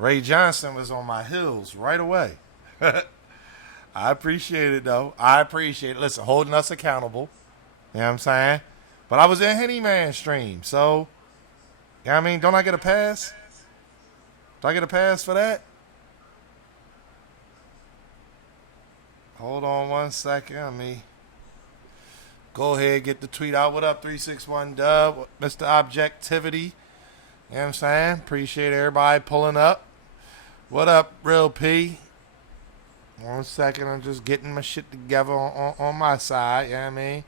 Ray Johnson was on my heels right away. I appreciate it, though. I appreciate it. Listen, holding us accountable. You know what I'm saying? But I was in Henny Man stream, so, you know what I mean? Don't I get a pass? Do I get a pass for that? Hold on one second. Let me go ahead, get the tweet out. What up, 361 Dub? Mr. Objectivity. You know what I'm saying? Appreciate everybody pulling up. What up, Real P? One second, I'm just getting my shit together on my side. You know what I mean?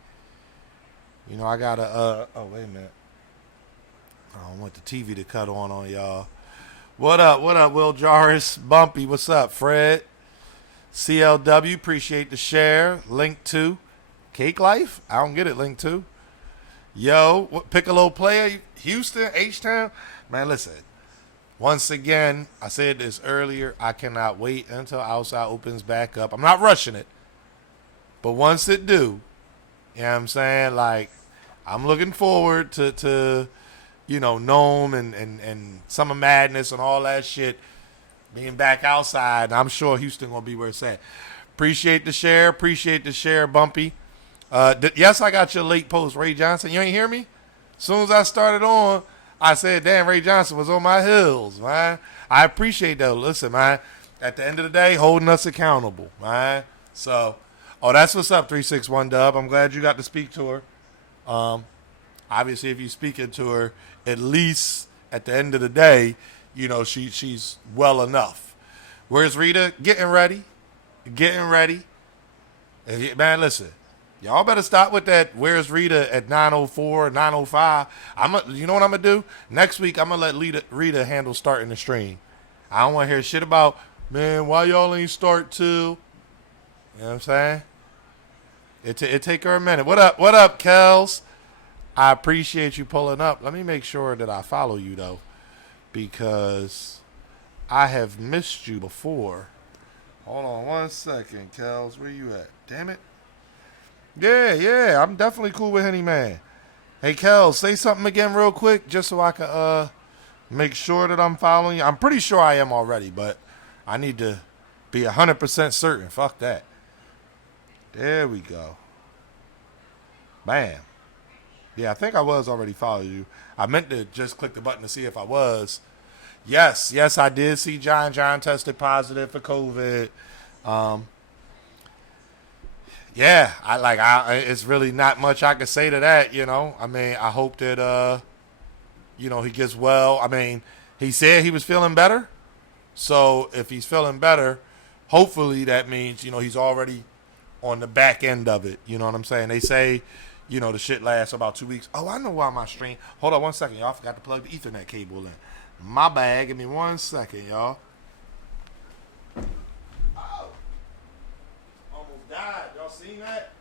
You know, I got to, oh, wait a minute. I don't want the TV to cut on y'all. What up, Will Jarvis? Bumpy, what's up, Fred? CLW, appreciate the share. Link to Cake Life? I don't get it, link to. Yo, what Piccolo player? Houston, H-Town? Man, listen. Once again, I said this earlier, I cannot wait until outside opens back up. I'm not rushing it. But once it do, you know what I'm saying? Like, I'm looking forward to you know, NOME and Summer Madness and all that shit being back outside. And I'm sure Houston going to be where it's at. Appreciate the share, Bumpy. Yes, I got your late post, Ray Johnson. You ain't hear me? As soon as I started on, I said, damn, Ray Johnson was on my heels, man. I appreciate that. Listen, man, at the end of the day, holding us accountable, man. So, oh, that's what's up, 361 Dub. I'm glad you got to speak to her. Obviously, if you're speaking to her, at least at the end of the day, you know, she's well enough. Where's Rita? Getting ready. Man, listen. Y'all better stop with that. Where's Rita at 9:04, 9:05? You know what I'm gonna do? Next week I'm gonna let Rita handle starting the stream. I don't want to hear shit about, man, why y'all ain't start till. You know what I'm saying? It take her a minute. What up, Kels? I appreciate you pulling up. Let me make sure that I follow you though, because I have missed you before. Hold on one second, Kels. Where you at? Damn it. Yeah, I'm definitely cool with Henny Man. Hey, Kel, say something again real quick just so I can make sure that I'm following you. I'm pretty sure I am already, but I need to be 100% certain. Fuck that. There we go. Bam. Yeah, I think I was already following you. I meant to just click the button to see if I was. Yes, I did see John. John tested positive for COVID. Yeah, it's really not much I can say to that, you know. I mean, I hope that, you know, he gets well. I mean, he said he was feeling better. So if he's feeling better, hopefully that means, you know, he's already on the back end of it. You know what I'm saying? They say, you know, the shit lasts about 2 weeks. Oh, I know why my stream. Hold on one second, y'all. I forgot to plug the Ethernet cable in. My bad. Give me 1 second, y'all. Died. Y'all seen that?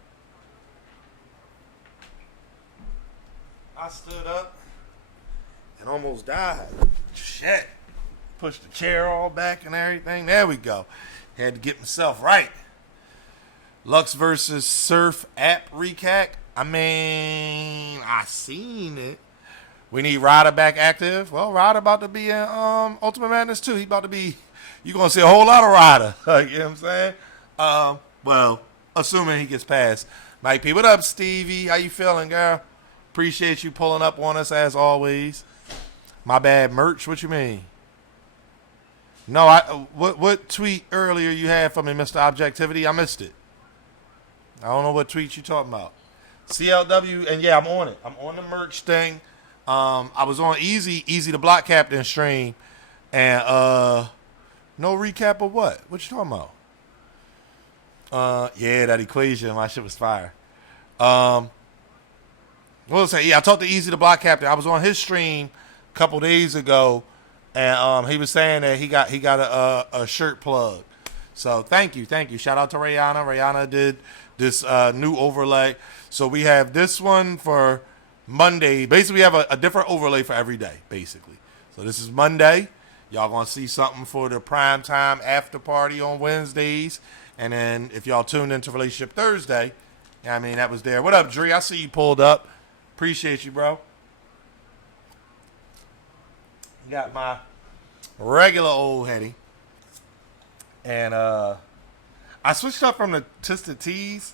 I stood up and almost died. Shit. Pushed the chair all back and everything. There we go. Had to get myself right. Lux versus Surf app recap. I mean, I seen it. We need Ryder back active. Well, Ryder about to be in Ultimate Madness too. He about to be. You gonna see a whole lot of Ryder. You know what I'm saying? Well, assuming he gets past Mike P. What up, Stevie? How you feeling, girl? Appreciate you pulling up on us as always. My bad, merch. What you mean? No, what tweet earlier you had for me, Mr. Objectivity? I missed it. I don't know what tweet you talking about. CLW, and yeah, I'm on it. I'm on the merch thing. I was on Easy the Block Captain stream, and no recap of what? What you talking about? Yeah, that equation, my shit was fire. What was I say? Yeah, I talked to Easy the Block Captain. I was on his stream a couple days ago, and he was saying that he got a shirt plug. So thank you. Shout out to Rihanna. Rihanna did this new overlay. So we have this one for Monday. Basically, we have a different overlay for every day, basically. So this is Monday. Y'all gonna see something for the prime time after party on Wednesdays. And then if y'all tuned into Relationship Thursday, I mean, that was there. What up, Dre? I see you pulled up. Appreciate you, bro. Got my regular old Henny. And I switched up from the Twisted Teas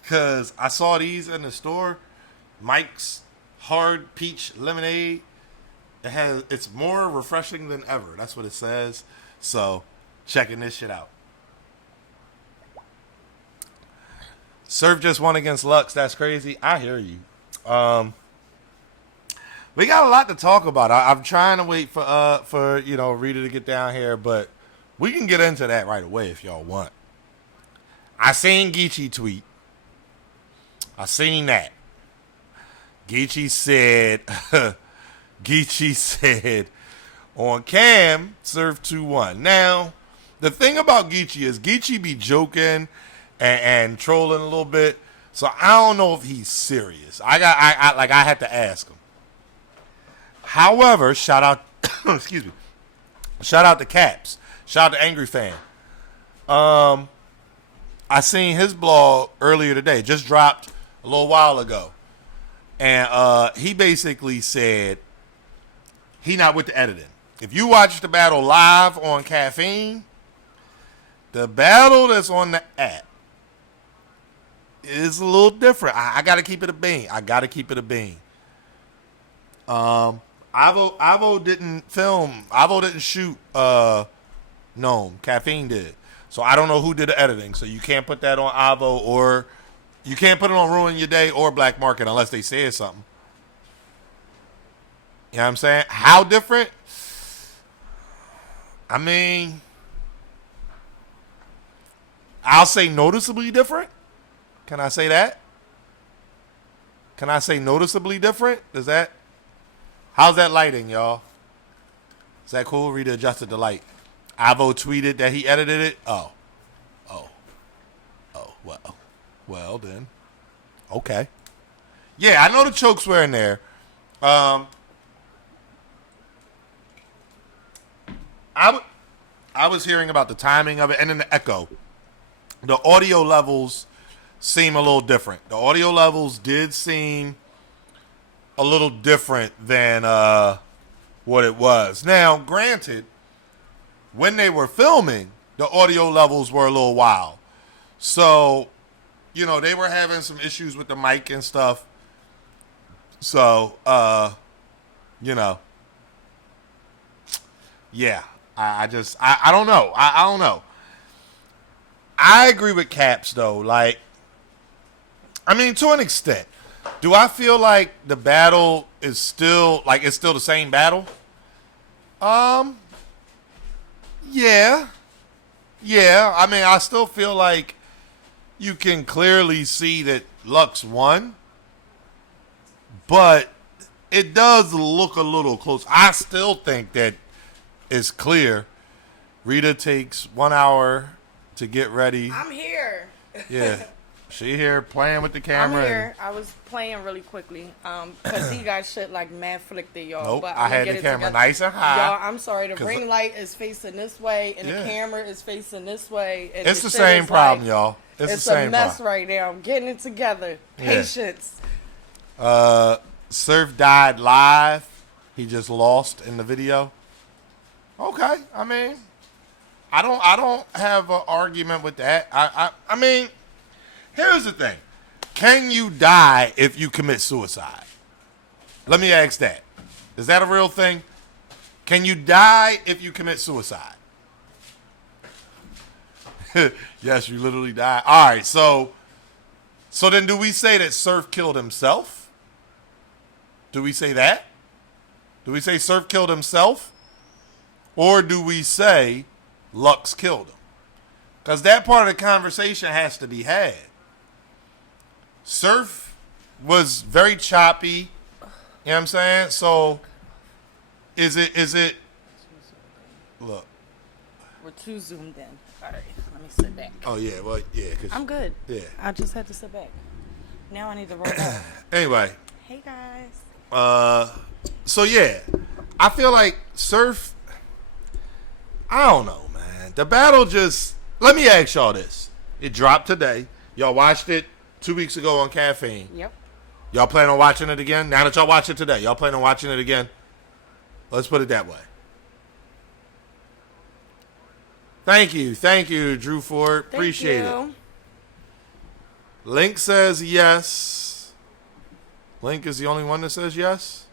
because I saw these in the store. Mike's Hard Peach Lemonade. It's more refreshing than ever. That's what it says. So, checking this shit out. Surf just won against Lux. That's crazy. I hear you. We got a lot to talk about. I'm trying to wait for Rita to get down here, but we can get into that right away if y'all want. I seen Geechee tweet. I seen that. Geechee said on cam, Surf 2-1. Now, the thing about Geechee is Geechee be joking and trolling a little bit. So I don't know if he's serious. I had to ask him. However, shout out excuse me. Shout out to Caps. Shout out to Angry Fan. I seen his blog earlier today, just dropped a little while ago. And he basically said he not with the editing. If you watch the battle live on Caffeine, the battle that's on the app is a little different. I got to keep it a bean. Ivo didn't film. Ivo didn't shoot NOME. Caffeine did. So I don't know who did the editing. So you can't put that on Ivo, or you can't put it on Ruin Your Day or Black Market unless they said something. You know what I'm saying? How different? I mean, I'll say noticeably different. Can I say that? Can I say noticeably different? How's that lighting, y'all? Is that cool? Rita adjusted the light. Ivo tweeted that he edited it. Oh, well then. Okay. Yeah, I know the chokes were in there. I was hearing about the timing of it and then the echo. The audio levels seem a little different. The audio levels did seem a little different than what it was. Now, granted, when they were filming, the audio levels were a little wild. So, they were having some issues with the mic and stuff. So, yeah, I don't know. I don't know. I agree with Caps, though. To an extent. Do I feel like the battle is still, it's still the same battle? Yeah. I still feel like you can clearly see that Lux won. But it does look a little close. I still think that it's clear. Rita takes 1 hour to get ready. I'm here. Yeah. She here playing with the camera. I'm here. I was playing really quickly because he got shit mad flicked at y'all. Nope, but I had the camera nice and high. Y'all, I'm sorry. The ring light is facing this way and the camera is facing this way. And it's the same problem, y'all. It's the same a mess problem right now. I'm getting it together. Patience. Surf died live. He just lost in the video. Okay. I don't have an argument with that. Here's the thing. Can you die if you commit suicide? Let me ask that. Is that a real thing? Can you die if you commit suicide? Yes, you literally die. All right, so then do we say that Surf killed himself? Do we say that? Do we say Surf killed himself? Or do we say Lux killed him? Because that part of the conversation has to be had. Surf was very choppy. You know what I'm saying? So, is it? Look. We're too zoomed in. All right, let me sit back. Oh, yeah. Well, yeah. I'm good. Yeah. I just had to sit back. Now I need to roll up. Anyway. Hey, guys. So, yeah. I feel like Surf, I don't know, man. The battle just, let me ask y'all this. It dropped today. Y'all watched it 2 weeks ago on Caffeine. Yep. Y'all plan on watching it again? Now that y'all watch it today, y'all plan on watching it again? Let's put it that way. Thank you, Drew Ford. Appreciate it. Link says yes. Link is the only one that says yes.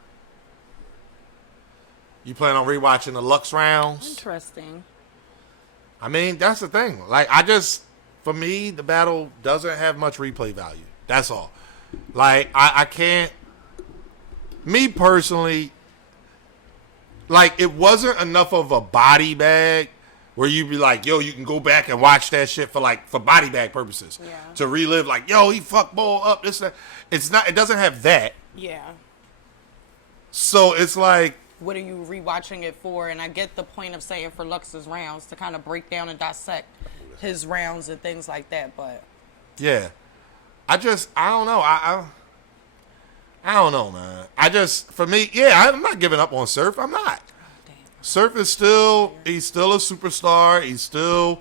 You plan on rewatching the Lux rounds? Interesting. I mean, that's the thing. Like, for me, the battle doesn't have much replay value. That's all. Like, I can't. Me personally, like, it wasn't enough of a body bag where you'd be like, yo, you can go back and watch that shit for body bag purposes. Yeah. To relive, like, yo, he fucked Bull up, this, that. It doesn't have that. Yeah. So it's like, what are you rewatching it for? And I get the point of saying for Lux's rounds to kind of break down and dissect his rounds and things like that, but yeah. I don't know. I don't know, man. For me, yeah, I'm not giving up on Surf. I'm not. Surf is he's still a superstar. He's still,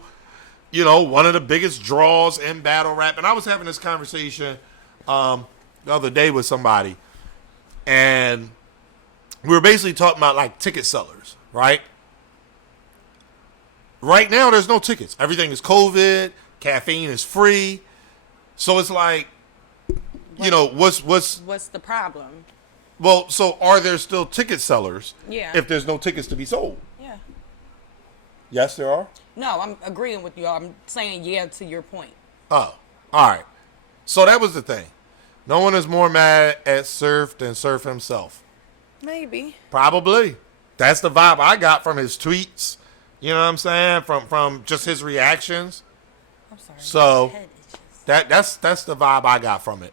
one of the biggest draws in battle rap. And I was having this conversation the other day with somebody, and we were basically talking about like ticket sellers, right? Right now, there's no tickets. Everything is COVID. Caffeine is free. So it's like, what's the problem? Well, so are there still ticket sellers? Yeah. If there's no tickets to be sold? Yeah. Yes, there are? No, I'm agreeing with you. I'm saying yeah to your point. Oh, all right. So that was the thing. No one is more mad at Surf than Surf himself. Maybe. Probably. That's the vibe I got from his tweets. You know what I'm saying? From just his reactions. I'm sorry. So that's the vibe I got from it.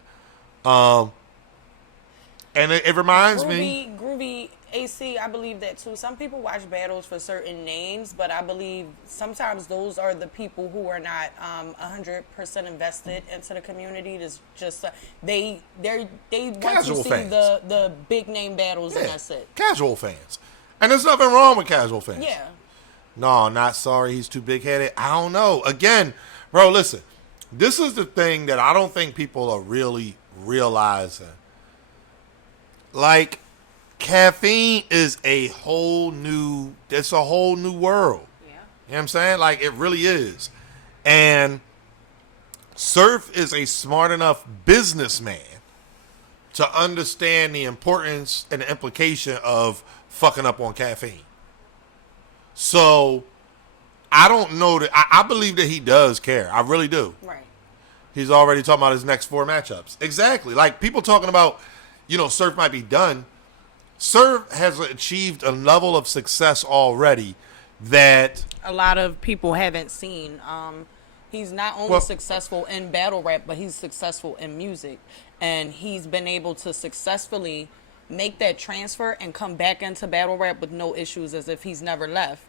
And it reminds me. Groovy AC, I believe that too. Some people watch battles for certain names, but I believe sometimes those are the people who are not 100% invested into the community. It's just they want Casual to see fans. the big name battles, and that's it. Casual fans. And there's nothing wrong with casual fans. Yeah. No, not sorry. He's too big-headed. I don't know. Again, bro, listen. This is the thing that I don't think people are really realizing. Like, Caffeine is a whole new world. Yeah. You know what I'm saying? Like, it really is. And Surf is a smart enough businessman to understand the importance and the implication of fucking up on Caffeine. So, I don't know that. I believe that he does care. I really do. Right. He's already talking about his next 4 matchups. Exactly. Like, people talking about, Surf might be done. Surf has achieved a level of success already that a lot of people haven't seen. He's not only successful in battle rap, but he's successful in music. And he's been able to successfully make that transfer and come back into battle rap with no issues, as if he's never left.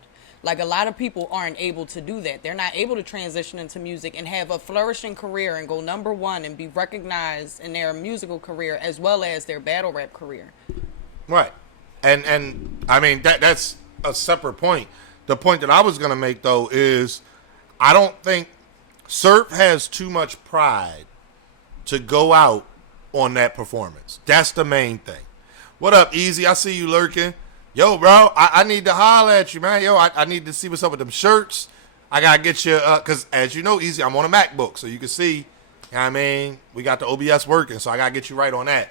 Like, a lot of people aren't able to do that. They're not able to transition into music and have a flourishing career and go #1 and be recognized in their musical career as well as their battle rap career. Right. And I mean, that's a separate point. The point that I was going to make, though, is I don't think Surf has too much pride to go out on that performance. That's the main thing. What up, Easy? I see you lurking. Yo, bro, I need to holler at you, man. Yo, I need to see what's up with them shirts. I got to get you, because as you know, Easy, I'm on a MacBook, so you can see, you know what I mean, we got the OBS working, so I got to get you right on that.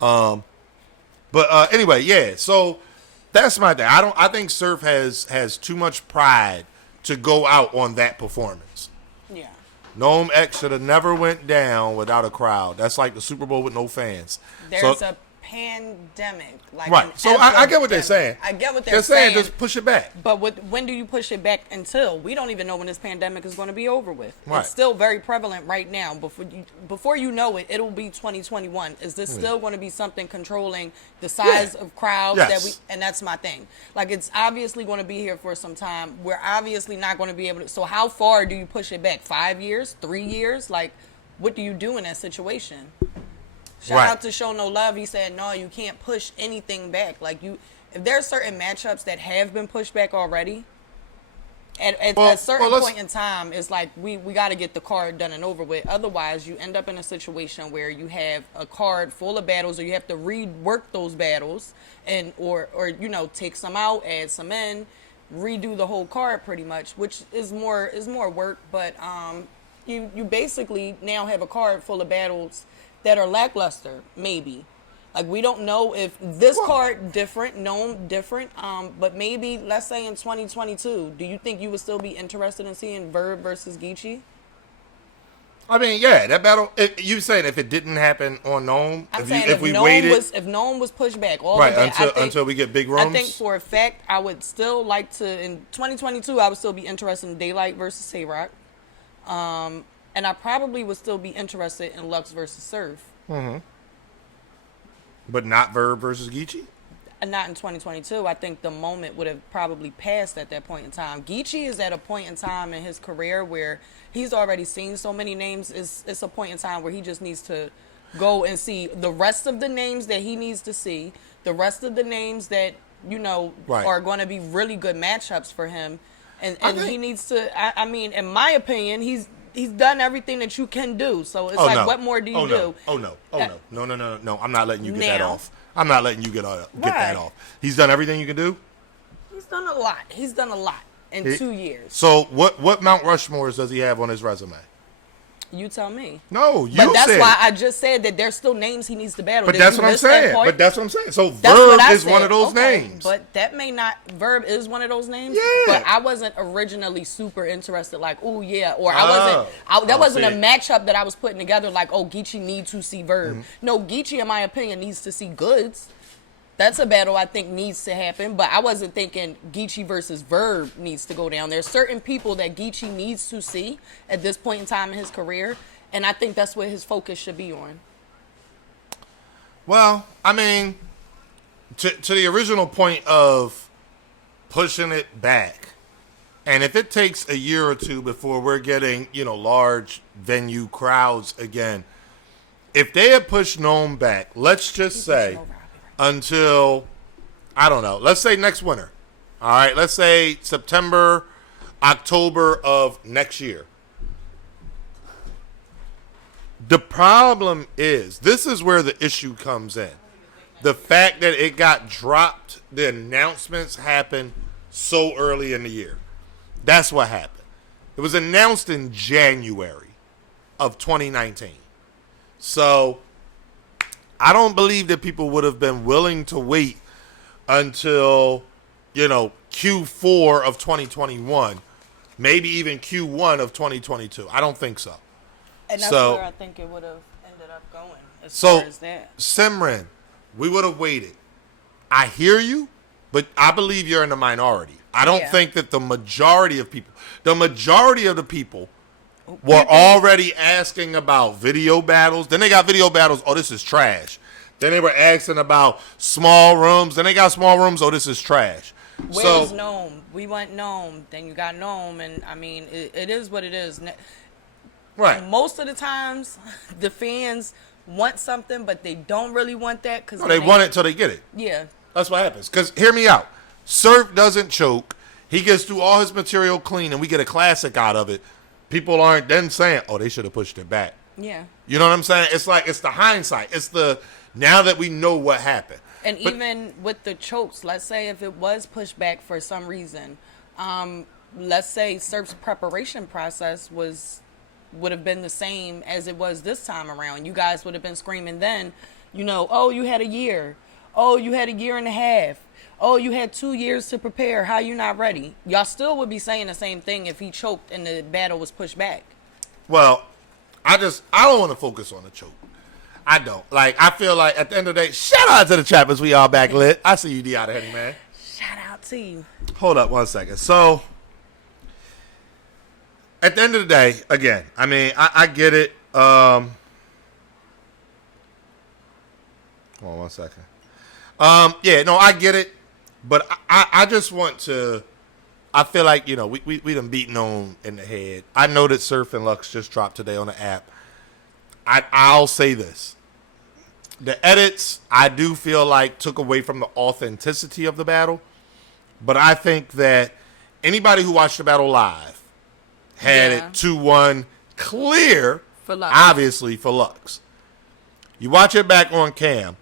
But anyway, yeah, so that's my thing. I think Surf has too much pride to go out on that performance. Yeah. NOME X should have never went down without a crowd. That's like the Super Bowl with no fans. There's a pandemic. Like, right. So I get what they're saying. I get what they're saying. Just push it back. But when do you push it back until? We don't even know when this pandemic is going to be over with. Right. It's still very prevalent right now. Before you know it, it'll be 2021. Is this still going to be something controlling the size of crowds and that's my thing. Like, it's obviously going to be here for some time. We're obviously not going to be able to. So how far do you push it back? 5 years? 3 years? Like, what do you do in that situation? Shout out to Show No Love. He said, no, you can't push anything back. Like, if there's certain matchups that have been pushed back already, at a certain point in time, it's like we got to get the card done and over with. Otherwise, you end up in a situation where you have a card full of battles, or you have to rework those battles, and or take some out, add some in. redo the whole card pretty much, which is more work. But you basically now have a card full of battles that are lackluster, maybe. Like, we don't know if this card different, NOME different, but maybe, let's say in 2022, do you think you would still be interested in seeing Verb versus Geechee? I mean, yeah, that battle. You saying if it didn't happen on NOME, if we NOME waited, if NOME was pushed back, all right, of that, until we get big rooms. I think for a fact, I would still like to in 2022. I would still be interested in Daylight versus Tay-Rock, and I probably would still be interested in Lux versus Surf. Mm-hmm. But not Verb versus Geechee? Not in 2022. I think the moment would have probably passed at that point in time. Geechee is at a point in time in his career where he's already seen so many names. It's a point in time where he just needs to go and see the rest of the names that he needs to see, the rest of the names that, are going to be really good matchups for him. And he needs to, I mean, in my opinion, he's done everything that you can do. So it's what more do you do? No. I'm not letting you get that off. I'm not letting you get that off. He's done everything you can do? He's done a lot in 2 years. So what Mount Rushmores does he have on his resume? You tell me. No, you But that's said. why I just said that there's still names he needs to battle. But that's what I'm saying. So Verb is one of those names. But that may not. Verb is one of those names. Yeah. But I wasn't originally super interested. Like, oh yeah, or I wasn't. That wasn't a matchup that I was putting together. Like, oh, Geechee needs to see Verb. Mm-hmm. No, Geechee, in my opinion, needs to see Goods. That's a battle I think needs to happen, but I wasn't thinking Geechee versus Verb needs to go down. There's certain people that Geechee needs to see at this point in time in his career, and I think that's what his focus should be on. Well, I mean, to the original point of pushing it back, and if it takes a year or two before we're getting, large venue crowds again, if they had pushed NOME back, let's just say until, I don't know, let's say next winter. All right, let's say September, October of next year. The problem is, this is where the issue comes in. The fact that it got dropped, the announcements happened so early in the year. That's what happened. It was announced in January of 2019. So I don't believe that people would have been willing to wait until, Q4 of 2021, maybe even Q1 of 2022. I don't think so. And that's where I think it would have ended up going as far as that. Simran, we would have waited. I hear you, but I believe you're in the minority. I don't think that the majority of the people were already asking about video battles. Then they got video battles. Oh, this is trash. Then they were asking about small rooms. Then they got small rooms. Oh, this is trash. Where's NOME? We want NOME. Then you got NOME. And, I mean, it is what it is. Right. Most of the times, the fans want something, but they don't really want that. They want it till they get it. Yeah. That's what happens. Because, hear me out. Surf doesn't choke. He gets through all his material clean, and we get a classic out of it. People aren't then saying, oh, they should have pushed it back. Yeah. You know what I'm saying? It's like, it's the hindsight. It's the, now that we know what happened. And even with the chokes, let's say if it was pushed back for some reason, let's say Surf's preparation process would have been the same as it was this time around. You guys would have been screaming then, oh, you had a year. Oh, you had a year and a half. Oh, you had 2 years to prepare. How you not ready? Y'all still would be saying the same thing if he choked and the battle was pushed back. Well, I don't want to focus on the choke. I don't. Like, I feel like at the end of the day, shout out to the Chappers. We all back lit. I see you, D out of Henny, man. Shout out to you. Hold up 1 second. So, at the end of the day, again, I mean, I get it. Hold on 1 second. I get it. But I just want to, I feel like, we done beaten on in the head. I know that Surf and Lux just dropped today on the app. I'll say this. The edits, I do feel like took away from the authenticity of the battle. But I think that anybody who watched the battle live had it 2-1 clear, for Lux. Obviously, for Lux. You watch it back on cam.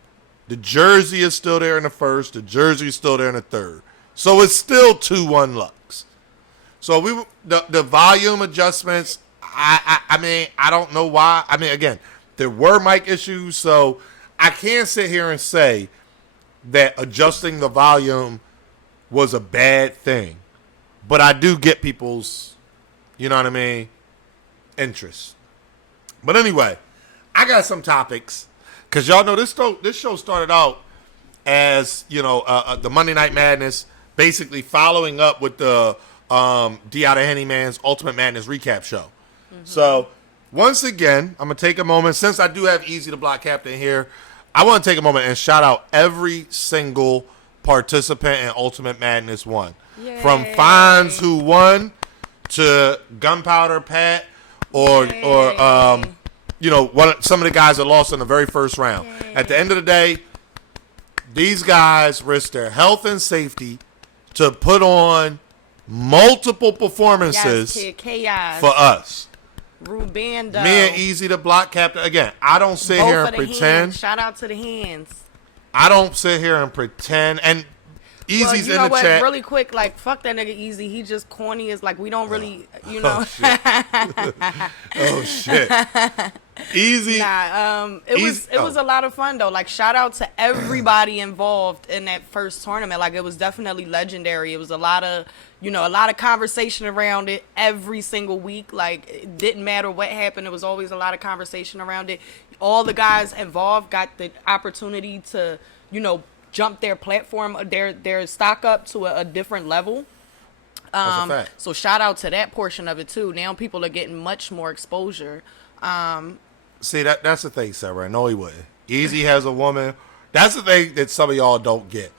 The jersey is still there in the first. The jersey is still there in the third. So it's still 2-1 Lux. So the volume adjustments, I mean, I don't know why. I mean, again, there were mic issues, so I can't sit here and say that adjusting the volume was a bad thing. But I do get people's, you know what I mean, interest. But anyway, I got some topics. Because y'all know this show started out as, you know, the Monday Night Madness, basically following up with the D. Outta Henny Man's Ultimate Madness recap show. Mm-hmm. So, once again, I'm going to take a moment. Since I do have Easy the Block Captain here, I want to take a moment and shout out every single participant in Ultimate Madness 1. Yay. From Fonz, who won, to Gunpowder Pat, or you know, some of the guys that lost in the very first round. Yay. At the end of the day, these guys risked their health and safety to put on multiple performances for us. Rubando. Me and Easy the Block Captain. Again, I don't sit here and pretend. Hands. Shout out to the hands. I don't sit here and pretend. And Easy's in the chat. Really quick, like, fuck that nigga Easy. He just corny as, like, we don't really, you know. Oh, shit. Easy. Nah, it was a lot of fun, though. Like, shout out to everybody involved in that first tournament. Like, it was definitely legendary. It was a lot of conversation around it every single week. Like, it didn't matter what happened. There was always a lot of conversation around it. All the guys involved got the opportunity to, you know, jump their platform, their stock up to a different level. That's a fact. So shout out to that portion of it too. Now people are getting much more exposure. See, that's the thing, Sarah. No, he wouldn't. Easy has a woman. That's the thing that some of y'all don't get.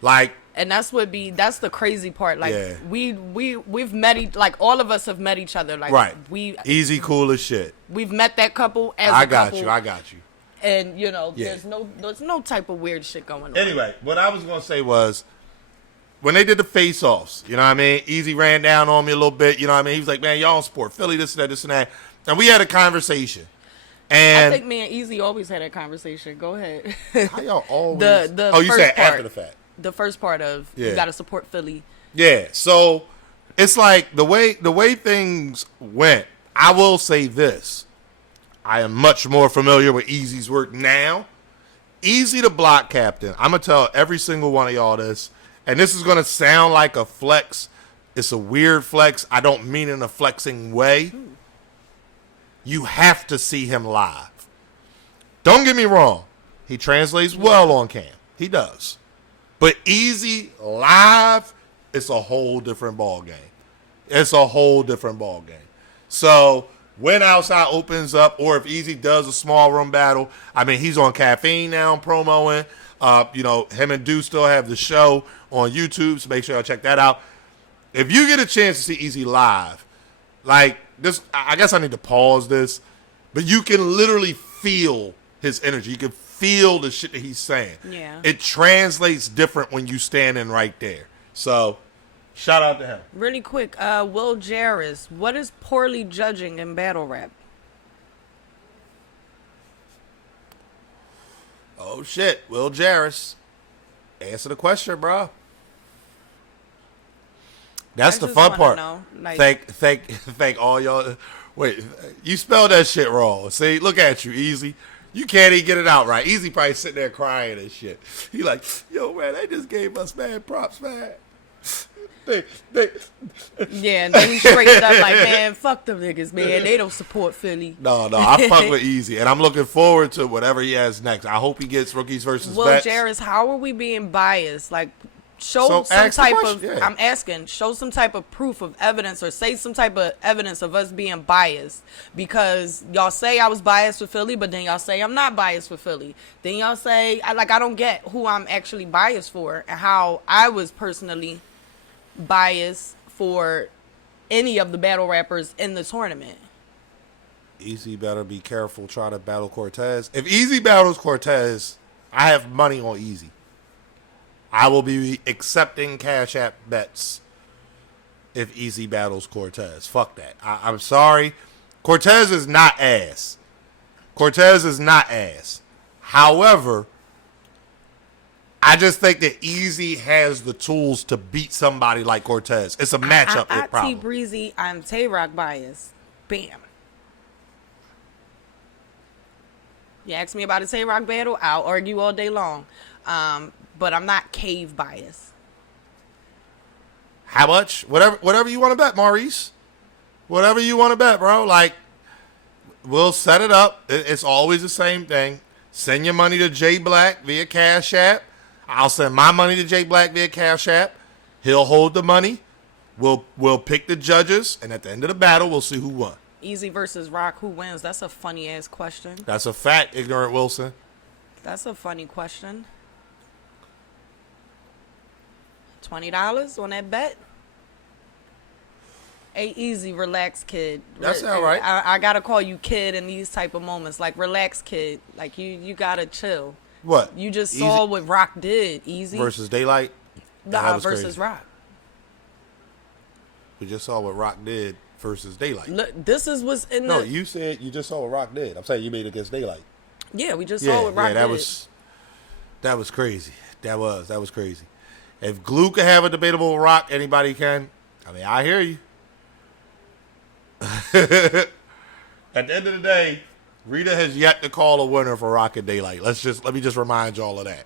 Like, and that's the crazy part. Like, yeah. we've met like all of us have met each other. Like, right. Easy cool as shit. We've met that couple as a couple. I got you. And, you know, there's no type of weird shit going on. Anyway, what I was going to say was, when they did the face-offs, you know what I mean? Easy ran down on me a little bit, you know what I mean? He was like, man, y'all don't support Philly, this and that. And we had a conversation. And I think me and Easy always had a conversation. Go ahead. How y'all always? You said after the fact. The first part of, you got to support Philly. Yeah, so it's like the way things went, I will say this. I am much more familiar with Easy's work now. Easy the Block Captain. I'm going to tell every single one of y'all this. And this is going to sound like a flex. It's a weird flex. I don't mean in a flexing way. You have to see him live. Don't get me wrong. He translates well on cam. He does. But Easy live, it's a whole different ball game. It's a whole different ball game. So when Outside opens up, or if Easy does a small room battle, I mean, he's on Caffeine now promoing. You know, him and Dude still have the show on YouTube, so make sure y'all check that out. If you get a chance to see Easy live, like this, I guess I need to pause this, but you can literally feel his energy. You can feel the shit that he's saying. Yeah. It translates different when you standing right there. So, shout out to him. Really quick, Will Jarris, what is poorly judging in battle rap? Oh shit, Will Jarris. Answer the question, bro. That's the fun part. Like, thank all y'all. Wait, you spelled that shit wrong. See, look at you, Easy. You can't even get it out right. Easy probably sitting there crying and shit. He like, yo, man, they just gave us mad props, man. Yeah, and then he straightened up like, man, fuck them niggas, man. They don't support Philly. No, I fuck with Easy, and I'm looking forward to whatever he has next. I hope he gets Rookies versus Will Vets. Jarris, how are we being biased? Like, show some type of, I'm asking, show some type of proof of evidence, or say some type of evidence of us being biased. Because y'all say I was biased with Philly, but then y'all say I'm not biased with Philly. Then y'all say, I don't get who I'm actually biased for, and how I was personally biased for any of the battle rappers in the tournament. Easy better be careful trying to battle Cortez. If Easy battles Cortez, I have money on Easy. I will be accepting Cash App bets if Easy battles Cortez. Fuck that. I'm sorry. Cortez is not ass. However, I just think that Easy has the tools to beat somebody like Cortez. It's a matchup problem. T-Breezy, I'm Tay-Rock bias. Bam. You ask me about a Tay-Rock battle, I'll argue all day long. But I'm not Cave bias. How much? Whatever you want to bet, Maurice. Whatever you want to bet, bro. Like, we'll set it up. It's always the same thing. Send your money to Jay Black via Cash App. I'll send my money to Jay Black via Cash App. He'll hold the money. We'll pick the judges, and at the end of the battle, we'll see who won. Easy versus Rock, who wins? That's a funny ass question. That's a fact, Ignorant Wilson. That's a funny question. $20 on that bet? Hey, Easy, relax, kid. That's all right. I gotta call you kid in these type of moments. Like, relax, kid. Like, you gotta chill. What? You just saw what Rock did, Easy. Versus Daylight? Nah, versus crazy. Rock. We just saw what Rock did versus Daylight. Look, this is what's in No, you said you just saw what Rock did. I'm saying you made it against Daylight. Yeah, we just saw what Rock did. That was crazy. That was crazy. If Glue can have a debatable Rock, anybody can. I mean, I hear you. At the end of the day, Rita has yet to call a winner for Rock and Daylight. Let me just remind y'all of that.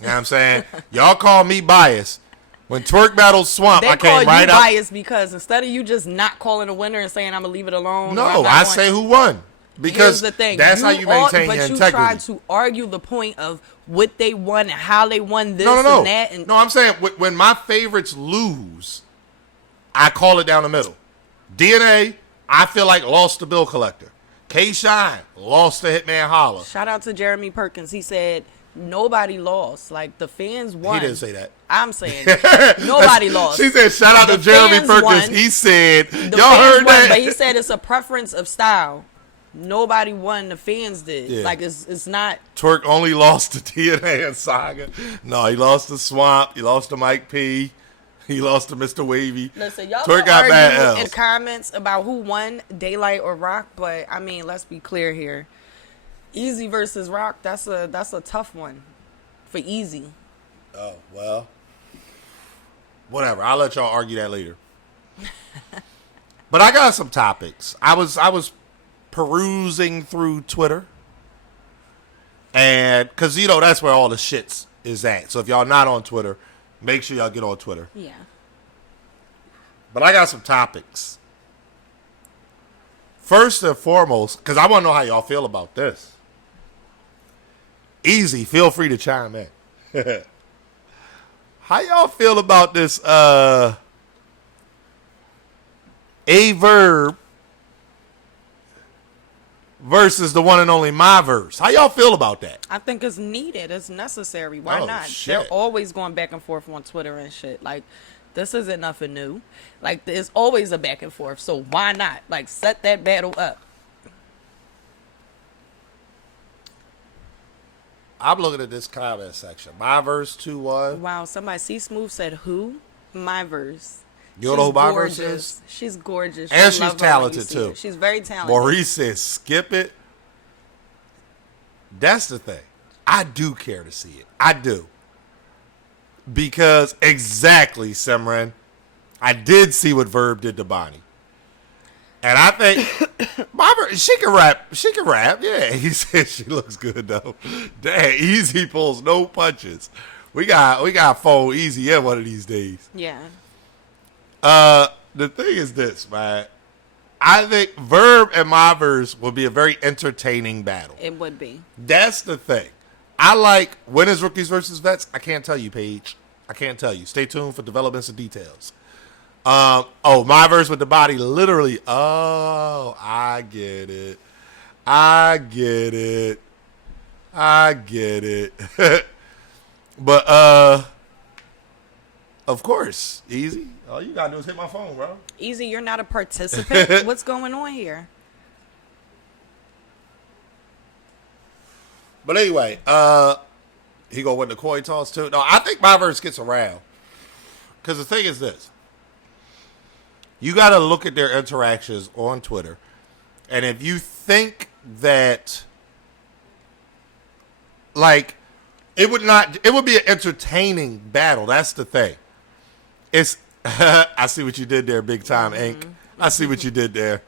You know what I'm saying? Y'all call me biased. When Twerk battled Swamp, I came right up. They call you biased because instead of you just not calling a winner and saying I'm gonna leave it alone. No, I say who won. Because here's the thing. That's how you maintain your integrity. But you tried to argue the point of what they won and how they won this and that. And no, I'm saying when my favorites lose, I call it down the middle. DNA, I feel like lost to Bill Collector. K-Shine lost to Hitman Holla. Shout out to Jeremy Perkins. He said nobody lost. Like, the fans won. He didn't say that. I'm saying nobody lost. She said shout out to Jeremy Perkins. Won. He said, y'all heard that? But he said it's a preference of style. Nobody won. The fans did. Yeah. Like, it's not. Twerk only lost to DNA and Saga. No, he lost to Swamp. He lost to Mike P. He lost to Mr. Wavy. Listen, y'all Twerk can got argue in comments about who won, Daylight or Rock, but I mean, let's be clear here. Easy versus Rock, that's a tough one for Easy. Oh, well. Whatever. I'll let y'all argue that later. But I got some topics. I was perusing through Twitter. And because, that's where all the shits is at. So if y'all not on Twitter, make sure y'all get on Twitter. Yeah. But I got some topics. First and foremost, because I want to know how y'all feel about this. Easy, feel free to chime in. How y'all feel about this A-Verb versus the one and only My Verse? How y'all feel about that? I think it's needed. It's necessary. Why not? Shit. They're always going back and forth on Twitter and shit. Like, this isn't nothing new. Like, there's always a back and forth. So why not? Like, set that battle up. I'm looking at this comment section. My Verse 2-1. Wow, somebody, C Smooth said who? My Verse. You know who My Verse is? She's gorgeous. And she's talented, too. Her. She's very talented. Maurice says, skip it. That's the thing. I do care to see it. I do. Because exactly, Simran, I did see what Verb did to Bonnie. And I think she can rap. She can rap. Yeah, he said she looks good though. Dang, Easy pulls no punches. We got phone Easy in one of these days. Yeah. The thing is this, man. I think Verb and My Verse will be a very entertaining battle. It would be. That's the thing. I like winners, rookies versus vets. I can't tell you, Paige. I can't tell you. Stay tuned for developments and details. My Verse with the body, literally. Oh, I get it. But, of course, Easy. All you gotta do is hit my phone, bro. Easy, you're not a participant. What's going on here? But anyway, he gonna win the coin toss too. No, I think My Verse gets around. Because the thing is this. You got to look at their interactions on Twitter. And if you think that, like, It would not. It would be an entertaining battle. That's the thing. It's. I see what you did there, big time, Ink. I see what you did there.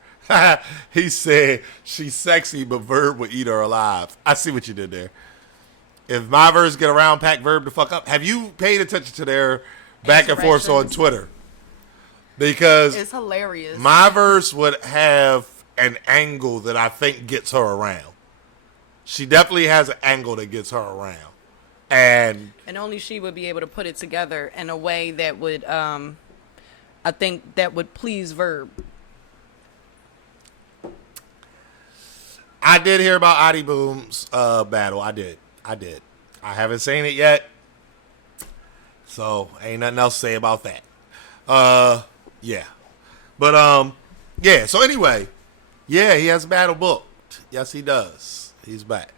He said she's sexy, but Verb would eat her alive. I see what you did there. If my verse get around, pack Verb the fuck up. Have you paid attention to their back and forth on Twitter? Because it's hilarious. My verse would have an angle that I think gets her around. She definitely has an angle that gets her around. And only she would be able to put it together in a way that would, I think, that would please Verb. I did hear about Adi Boom's battle. I did. I haven't seen it yet. So, ain't nothing else to say about that. Yeah. But, yeah. So, anyway. Yeah, he has a battle booked. Yes, he does. He's back.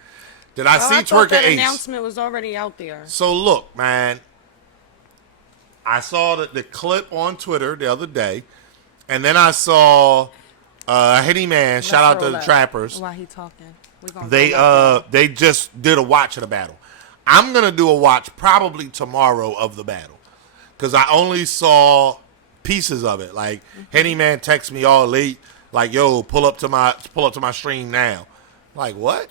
Did I see I thought Twerker that Ace? announcement was already out there. So, look, man. I saw the clip on Twitter the other day. And then I saw Hitty Man. Shout out to the Trappers. While he talking. They just did a watch of the battle. I'm gonna do a watch probably tomorrow of the battle because I only saw pieces of it. Like Henny Man texted me all late, like, "Yo, pull up to my stream now." Like what?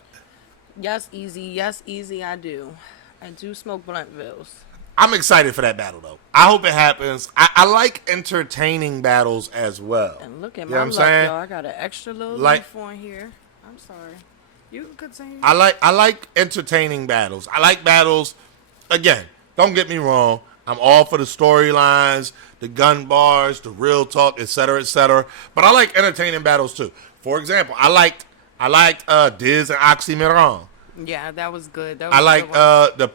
Yes, easy. I do smoke Bluntvilles. I'm excited for that battle though. I hope it happens. I like entertaining battles as well. And look at you know my luck, y'all. I got an extra little leaf on here. I'm sorry. You could say. I like entertaining battles. I like battles. Again, don't get me wrong. I'm all for the storylines, the gun bars, the real talk, etc., etc. But I like entertaining battles too. For example, I liked Diz and Oxymoron. Yeah, that was good. I like the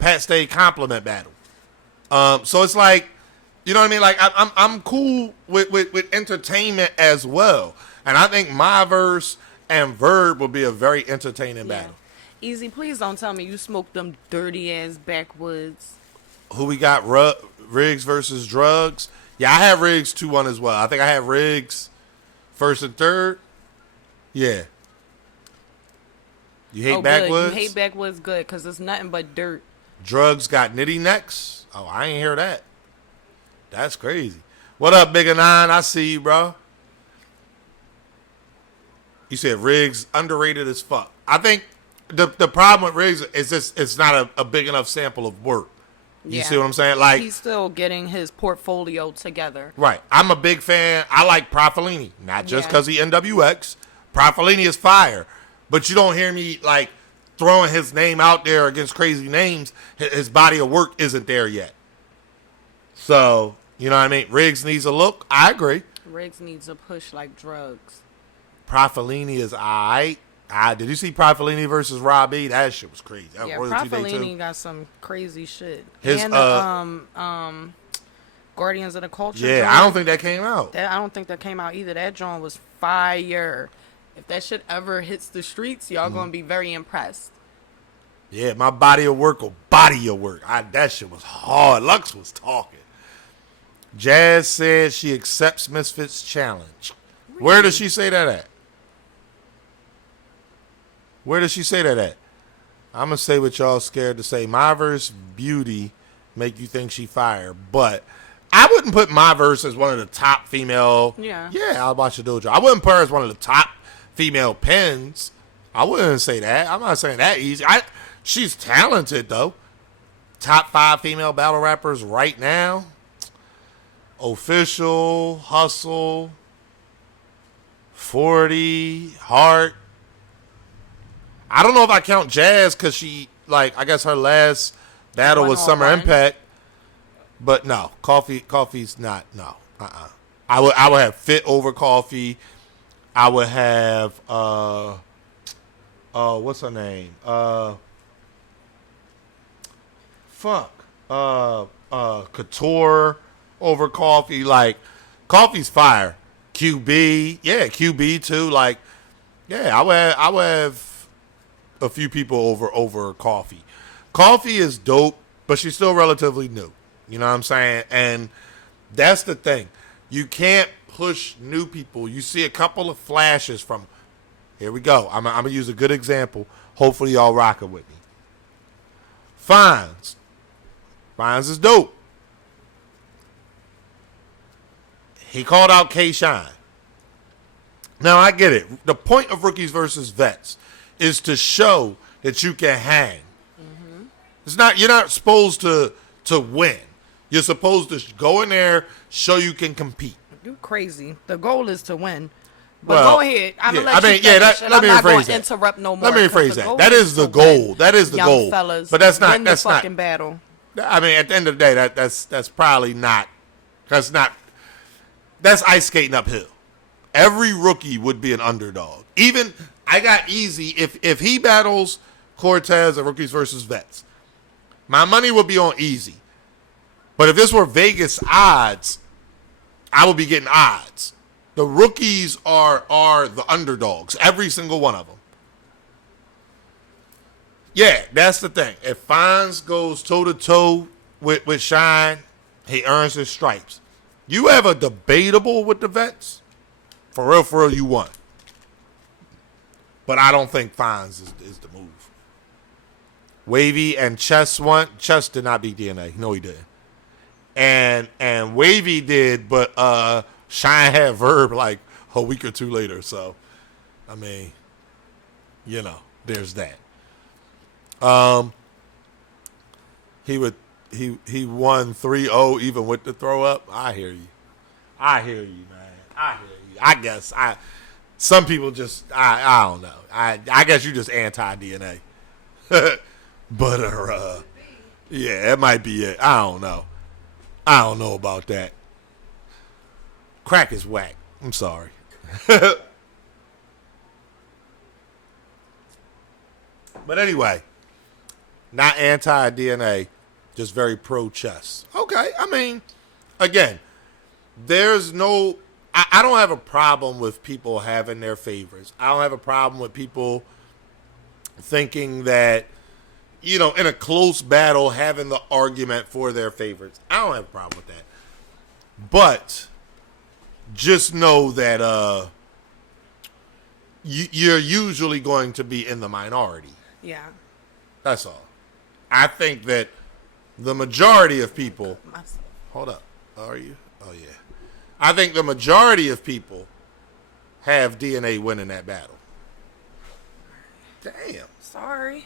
Pat Stay compliment battle. So it's like, you know what I mean? Like I'm cool with entertainment as well, and I think my verse and Verb will be a very entertaining battle. Easy, please don't tell me you smoked them dirty ass backwoods. Who we got? Riggs versus Drugs. Yeah, I have Riggs 2-1 as well. I think I have Riggs first and third. Yeah. You hate backwoods? Good. You hate backwoods, good, because it's nothing but dirt. Drugs got Nitty next. Oh, I ain't hear that. That's crazy. What up, Bigger Nine? I see you, bro. You said Riggs underrated as fuck. I think the problem with Riggs is just it's not a big enough sample of work. You see what I'm saying? Like he's still getting his portfolio together. Right. I'm a big fan. I like Profilini, not just because he NWX. Profilini is fire, but you don't hear me like throwing his name out there against crazy names. His body of work isn't there yet. So you know what I mean? Riggs needs a look. I agree. Riggs needs a push like drugs. Profilini is alright. Did you see Profilini versus Robbie? That shit was crazy. That Profilini got some crazy shit. And Guardians of the Culture. Yeah, joint, I don't think that came out. I don't think that came out either. That joint was fire. If that shit ever hits the streets, y'all gonna be very impressed. Yeah, my body of work will body your work. That shit was hard. Lux was talking. Jazz said she accepts Misfits challenge. Really? Where does she say that at? Where does she say that at? I'm going to say what y'all scared to say. My verse beauty make you think she fire. But I wouldn't put my verse as one of the top female. Yeah, I'll watch the dojo. I wouldn't put her as one of the top female pens. I wouldn't say that. I'm not saying that easy. She's talented, though. Top 5 female battle rappers right now. Official, Hustle, 40, Heart. I don't know if I count Jazz because she, I guess her last battle was Summer Impact. But no, Coffee's not, no. I would have Fit over Coffee. I would have, what's her name? Couture over Coffee. Coffee's fire. QB. Yeah, QB too. I would have a few people over Coffee. Coffee is dope, but she's still relatively new. You know what I'm saying? And that's the thing. You can't push new people. You see a couple of flashes from, here we go. I'm going to use a good example. Hopefully y'all rocking with me. Fines. Fines is dope. He called out K-Shine. Now, I get it. The point of rookies versus vets is to show that you can hang. Mm-hmm. It's not. You're not supposed to win. You're supposed to go in there, show you can compete. You're crazy. The goal is to win. But go ahead. I'm going to let you finish. Let me rephrase that. Interrupt no more. Let me rephrase that. That is the goal. That is the goal. Fellas, but that's not. Win that's the fucking not. battle. I mean, at the end of the day, that's probably not. That's not. That's ice skating uphill. Every rookie would be an underdog. Even I got easy if he battles Cortez at rookies versus vets. My money would be on easy. But if this were Vegas odds, I would be getting odds. The rookies are the underdogs. Every single one of them. Yeah, that's the thing. If Fonz goes toe-to-toe with Shine, he earns his stripes. You have a debatable with the vets. For real, you won. But I don't think Fonz is the move. Wavy and Chess won. Chess did not beat DNA. No, he didn't. And Wavy did, but Shine had Verb like a week or two later. So, I mean, there's that. He won 3-0 even with the throw up. I hear you, man. I hear you. I guess some people just I don't know. I guess you just anti DNA. But yeah, it might be it. I don't know about that. Crack is whack. I'm sorry. But anyway, not anti-DNA, just very pro-chess. Okay, I mean, again, there's no... I don't have a problem with people having their favorites. I don't have a problem with people thinking that, in a close battle, having the argument for their favorites. I don't have a problem with that. But just know that you're usually going to be in the minority. Yeah. That's all. I think that the majority of people... Hold up. Are you? Oh, yeah. I think the majority of people have DNA winning that battle. Damn. Sorry.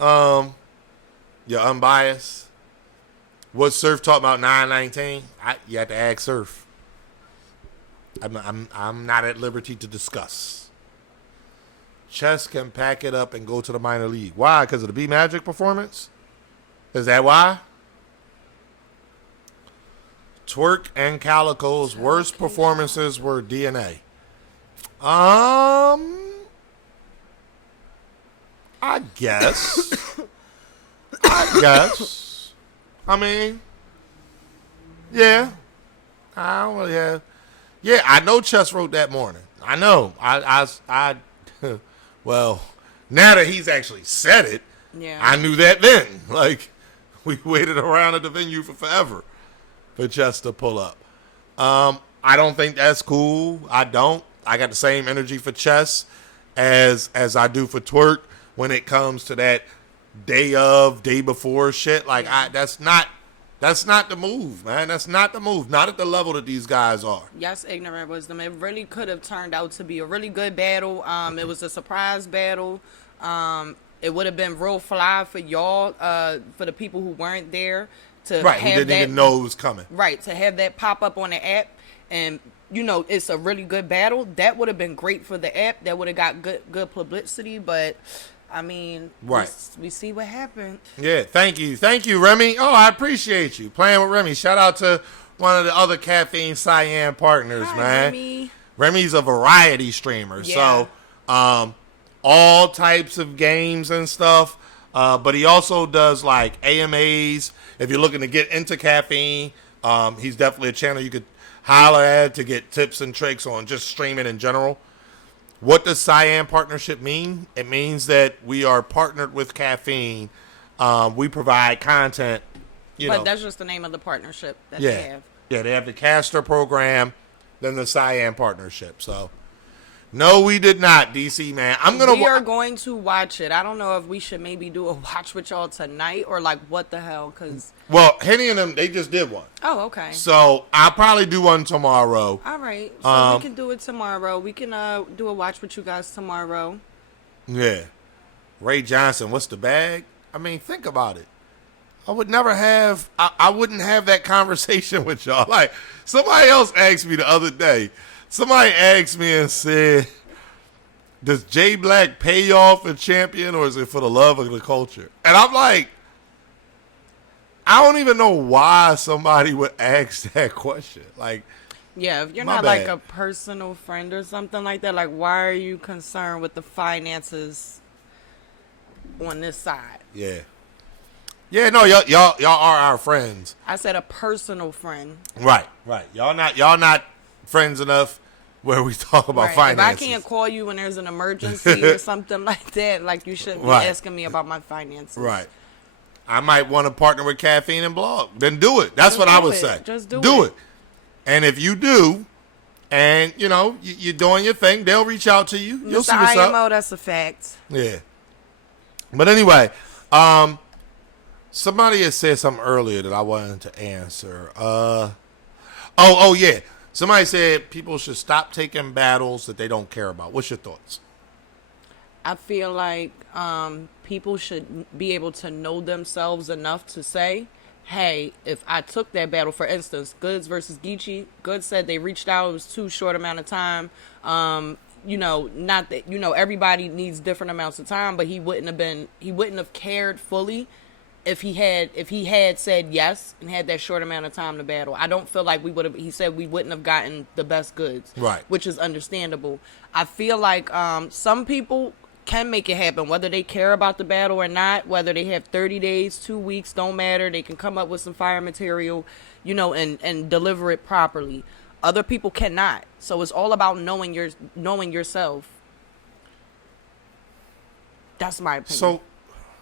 You're unbiased. What Surf talking about 919? You have to ask Surf. I'm not at liberty to discuss. Chess can pack it up and go to the minor league. Why? Because of the B Magic performance? Is that why? Twerk and Calico's worst performances were DNA. I guess. I mean, yeah. I don't really have. Yeah, I know Chess wrote that morning. I know. Well, now that he's actually said it, yeah. I knew that then. Like, we waited around at the venue for forever for Chess to pull up. I don't think that's cool. I don't. I got the same energy for Chess as I do for Twerk when it comes to that day before shit. Like, that's not the move, man. That's not the move. Not at the level that these guys are. Yes, ignorant wisdom. It really could have turned out to be a really good battle. It was a surprise battle. It would have been real fly for y'all, for the people who weren't there. Right, who didn't even know it was coming. Right, to have that pop up on the app. And, it's a really good battle. That would have been great for the app. That would have got good publicity. But... I mean, right. We see what happened. Yeah, thank you, Remy. Oh, I appreciate you playing with Remy. Shout out to one of the other Caffeine Cyan partners, Hi, man. Remy. Remy's a variety streamer, yeah. So all types of games and stuff. But he also does like AMAs. If you're looking to get into caffeine, he's definitely a channel you could holler at to get tips and tricks on just streaming in general. What does Cyan partnership mean? It means that we are partnered with Caffeine. We provide content. But that's just the name of the partnership that they have. Yeah, they have the Caster program, then the Cyan partnership. So No, we did not, DC man. We are going to watch it. I don't know if we should maybe do a watch with y'all tonight or like what the hell, because. Well, Henny and them, they just did one. Oh, okay. So I'll probably do one tomorrow. All right. So we can do it tomorrow. We can do a watch with you guys tomorrow. Yeah. Ray Johnson, what's the bag? I mean, think about it. I would never have, I wouldn't have that conversation with y'all. Like, somebody else asked me the other day. Somebody asked me and said, does Jay Black pay off a champion or is it for the love of the culture? And I'm like, I don't even know why somebody would ask that question. Like, yeah, if you're not like a personal friend or something like that, like, why are you concerned with the finances on this side? Yeah. Yeah, no, y'all are our friends. I said a personal friend. Right. Y'all not friends enough where we talk about finances. If I can't call you when there's an emergency or something like that, like you shouldn't be asking me about my finances. Right. I might want to partner with Caffeine and Blog. Then do it. That's what I would say. Just do it. And if you do, and you're doing your thing, they'll reach out to you. You'll see what's up. IMO, that's a fact. Yeah. But anyway, somebody had said something earlier that I wanted to answer. Oh yeah. Somebody said people should stop taking battles that they don't care about. What's your thoughts? I feel like people should be able to know themselves enough to say, hey, if I took that battle, for instance, Goods versus Geechee, Goods said they reached out, it was too short amount of time. Not that, everybody needs different amounts of time, but he wouldn't have cared fully if he had said yes and had that short amount of time to battle. I don't feel like he said we wouldn't have gotten the best Goods. Right. Which is understandable. I feel like some people can make it happen, whether they care about the battle or not, whether they have 30 days, 2 weeks, don't matter. They can come up with some fire material, and deliver it properly. Other people cannot. So it's all about knowing yourself. That's my opinion. So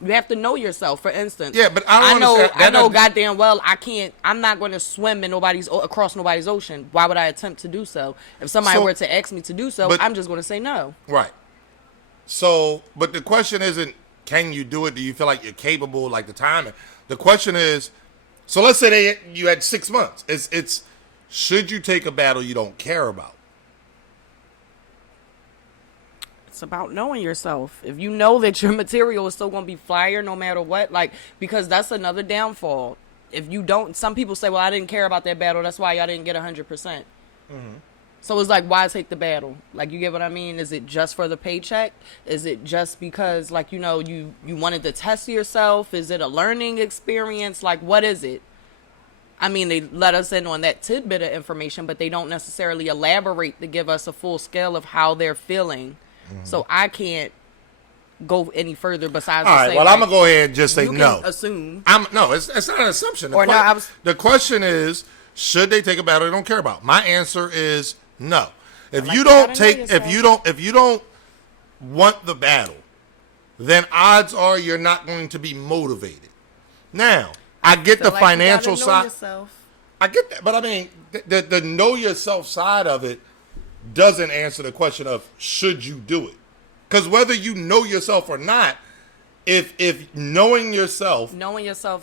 you have to know yourself. For instance, yeah, but I know goddamn well I'm not going to swim in across nobody's ocean. Why would I attempt to do so? If somebody were to ask me to do so, I'm just going to say no. Right. So, but the question isn't, can you do it? Do you feel like you're capable, like the timing? The question is, so let's say you had 6 months. It's should you take a battle you don't care about? It's about knowing yourself. If you know that your material is still going to be fire no matter what, because that's another downfall. If you don't, some people say, well, I didn't care about that battle, that's why y'all didn't get 100%. Mm-hmm. So it's like, why take the battle? Like, you get what I mean? Is it just for the paycheck? Is it just because, you wanted to test yourself? Is it a learning experience? Like, what is it? I mean, they let us in on that tidbit of information, but they don't necessarily elaborate to give us a full scale of how they're feeling. Mm-hmm. So I can't go any further besides. All right. Well, I'm gonna go ahead and just say no. Assume. No, it's not an assumption. The question is, should they take a battle they don't care about? My answer is no. If you don't want the battle, then odds are you're not going to be motivated. Now, I get the financial side. I get that, but I mean, the know yourself side of it doesn't answer the question of should you do it. Because whether you know yourself or not, if knowing yourself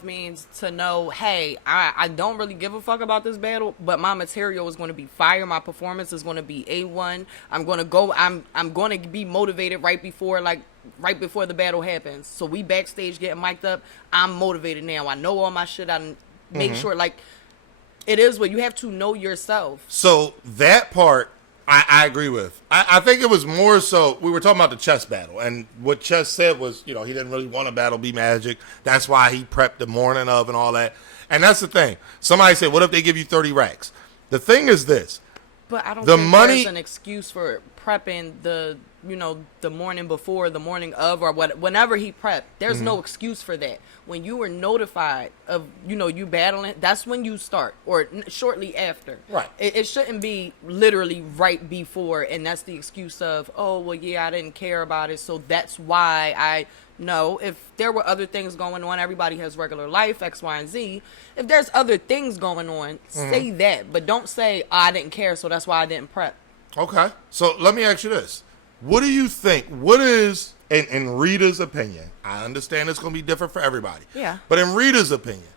means to know, hey, I don't really give a fuck about this battle, but my material is going to be fire. My performance is going to be A1. I'm going to go. I'm going to be motivated right before the battle happens. So we backstage getting mic'd up. I'm motivated now. I know all my shit. I make sure it is what you have to know yourself. So that part I agree with. I think it was more so, we were talking about the chess battle, and what Chess said was, he didn't really want to battle B Magic. That's why he prepped the morning of and all that. And that's the thing. Somebody said, what if they give you 30 racks? The thing is this. But I don't think there's an excuse for prepping the morning before, the morning of, or whenever he prepped. There's no excuse for that. When you were notified of, you battling, that's when you start, or shortly after. Right. It shouldn't be literally right before, and that's the excuse of, oh, well, yeah, I didn't care about it, so that's why no, if there were other things going on, everybody has regular life, X, Y, and Z. If there's other things going on, say that, but don't say, I didn't care, so that's why I didn't prep. Okay. So let me ask you this. What do you think? What is, in Rita's opinion, I understand it's going to be different for everybody. Yeah. But in Rita's opinion,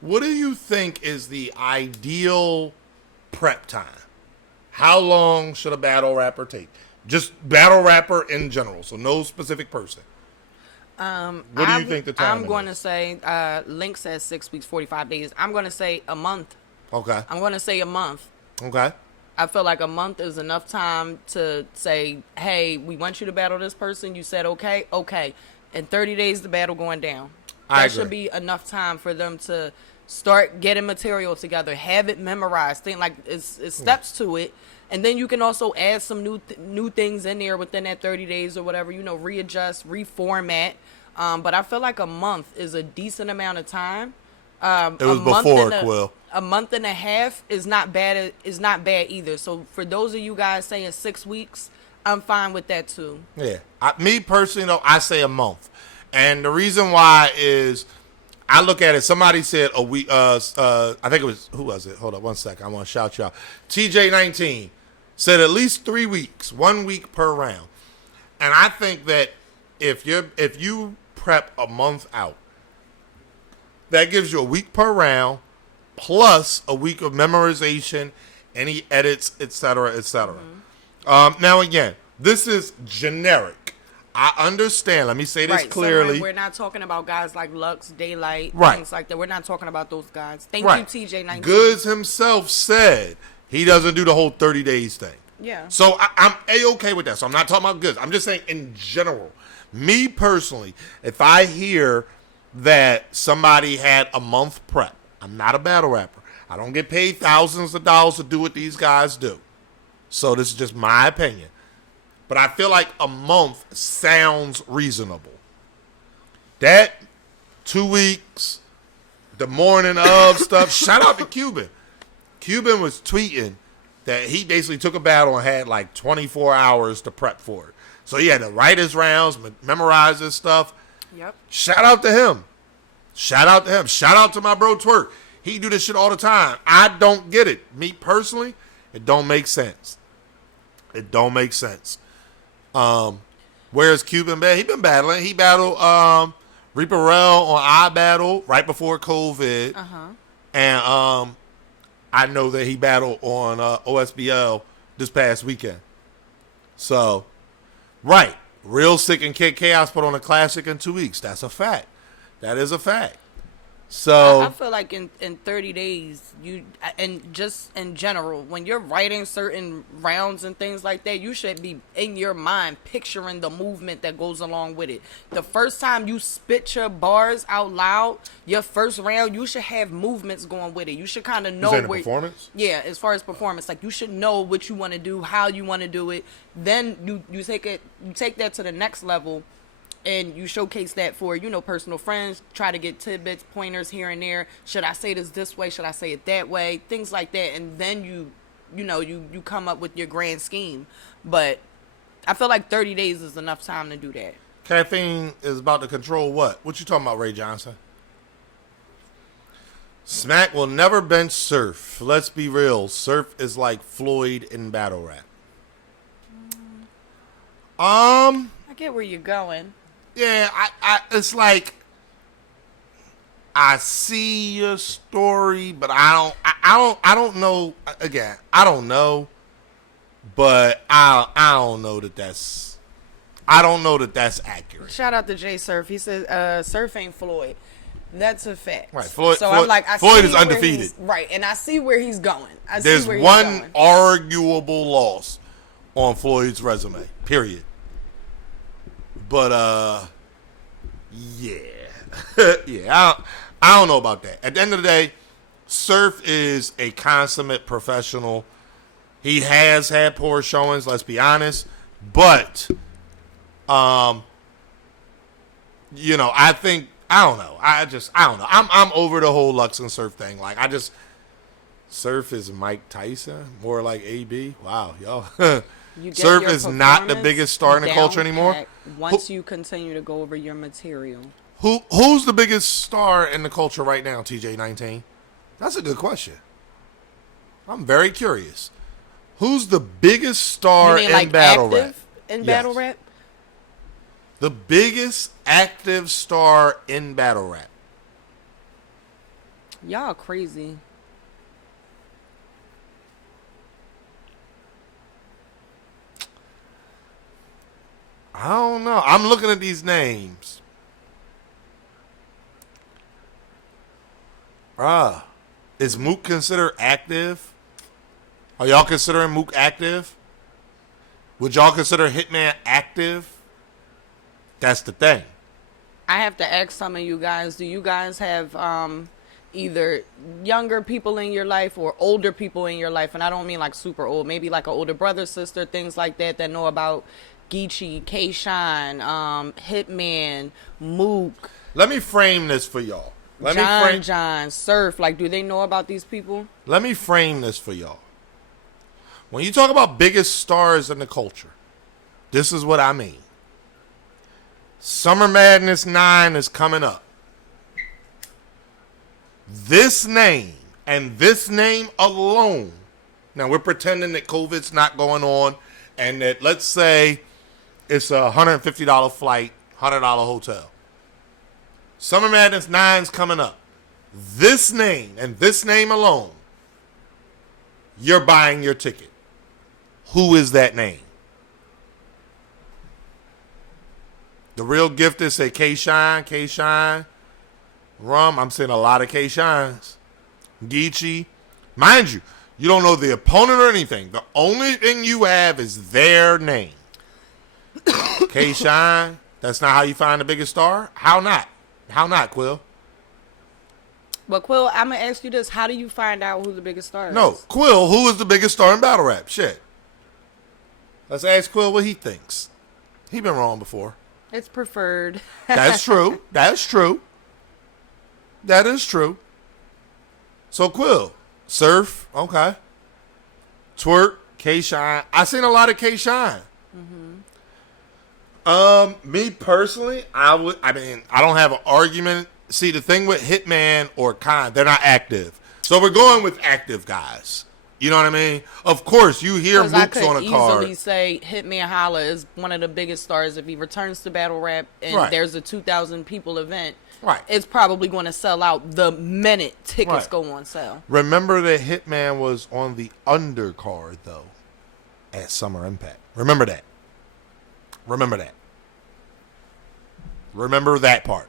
what do you think is the ideal prep time? How long should a battle rapper take? Just battle rapper in general, so no specific person. What do you think the time I'm going is? to say, Link says 6 weeks, 45 days. I'm going to say a month. Okay. I'm going to say a month. Okay. I feel like a month is enough time to say, hey, we want you to battle this person. You said, okay. In 30 days, the battle going down. I That agree. should be enough time for them to start getting material together, have it memorized, think like it's steps to it. And then you can also add some new things in there within that 30 days or whatever, readjust, reformat. But I feel like a month is a decent amount of time. It was before, Quill. A month and a half is not bad. Is not bad either. So for those of you guys saying 6 weeks, I'm fine with that too. Yeah. Me personally, though, I say a month. And the reason why is I look at it. Somebody said a week. I think it was, who was it? Hold up 1 second. I want to shout you out. TJ19 said at least 3 weeks, 1 week per round. And I think that if you prep a month out, that gives you a week per round plus a week of memorization, any edits, etc., etc. Now again, this is generic. I understand. Let me say this clearly. So we're not talking about guys like Lux, Daylight, Right. things like that. We're not talking about those guys. Thank Right. you, TJ19. Goods himself said he doesn't do the whole 30 days thing. Yeah. So I'm A-okay with that. So I'm not talking about Goods. I'm just saying in general. Me personally, if I hear that somebody had a month prep, I'm not a battle rapper. I don't get paid thousands of dollars to do what these guys do. So this is just my opinion. But I feel like a month sounds reasonable. That 2 weeks, the morning of stuff. Shout out to Cuban. Cuban was tweeting that he basically took a battle and had like 24 hours to prep for it. So he had to write his rounds, memorize his stuff. Yep. Shout out to him. Shout out to him. Shout out to my bro Twerk. He do this shit all the time. I don't get it. Me personally, it don't make sense. It don't make sense. Where's Cuban been? He been battling. He battled Reaper Rel on iBattle right before COVID. And I know that he battled on OSBL this past weekend. So, right. Real Sick and Kid Chaos put on a classic in 2 weeks. That's a fact. That is a fact. So I feel like in 30 days, and just in general, when you're writing certain rounds and things like that, you should be in your mind picturing the movement that goes along with it. The first time you spit your bars out loud, your first round, you should have movements going with it. You should kind of know where performance. Yeah, as far as performance, like you should know what you want to do, how you want to do it. Then you take that to the next level. And you showcase that for, personal friends, try to get tidbits, pointers here and there. Should I say this way? Should I say it that way? Things like that. And then you come up with your grand scheme. But I feel like 30 days is enough time to do that. Caffeine is about to control what? What you talking about, Ray Johnson? Smack will never bench Surf. Let's be real. Surf is like Floyd in battle rap. I get where you're going. Yeah, I it's like I see your story, but I don't know. Again, I don't know, but I don't know that that's accurate. Shout out to Jay Surf. He says Surf ain't Floyd. That's a fact. Right, Floyd. So I'm like, Floyd is undefeated. Right, and I see where he's going. There's one arguable loss on Floyd's resume. Period. But yeah, yeah. I don't know about that. At the end of the day, Surf is a consummate professional. He has had poor showings, let's be honest. But, I think I don't know. I don't know. I'm over the whole Lux and Surf thing. Like Surf is Mike Tyson, more like AB. Wow, yo. Surf is not the biggest star in the culture anymore. Once you continue to go over your material. Who's the biggest star in the culture right now, TJ19? That's a good question. I'm very curious. Who's the biggest star You mean in like battle active rap? in Yes. battle rap? The biggest active star in battle rap. Y'all crazy. I don't know. I'm looking at these names. Is Mook considered active? Are y'all considering Mook active? Would y'all consider Hitman active? That's the thing. I have to ask some of you guys, do you guys have either younger people in your life or older people in your life? And I don't mean like super old, maybe like an older brother, sister, things like that know about Geechee, K-Shine, Hitman, Mook. Let me frame this for y'all. John, Surf. Like, do they know about these people? Let me frame this for y'all. When you talk about biggest stars in the culture, this is what I mean. Summer Madness 9 is coming up. This name and this name alone. Now, we're pretending that COVID's not going on and that, let's say, it's a $150 flight, $100 hotel. Summer Madness 9's coming up. This name and this name alone, you're buying your ticket. Who is that name? The real gifters say K-Shine, Rum. I'm seeing a lot of K-Shines. Geechee. Mind you, you don't know the opponent or anything. The only thing you have is their name. K-Shine. That's not how you find the biggest star? How not? How not, Quill? But Quill, I'm going to ask you this. How do you find out who the biggest star is? No, Quill, who is the biggest star in battle rap? Shit. Let's ask Quill what he thinks. He been wrong before. It's preferred. That's true. That's true. That is true. So Quill, Surf, okay. Twerk, K-Shine. I seen a lot of K-Shine. Me personally, I don't have an argument. See, the thing with Hitman or Khan, they're not active. So we're going with active guys. You know what I mean? Of course, you hear Mooks on a card. I could easily say Hitman Holla is one of the biggest stars. If he returns to battle rap and there's a 2,000 people event, it's probably going to sell out the minute tickets go on sale. Remember that Hitman was on the undercard, though, at Summer Impact. Remember that. Remember that. Remember that part.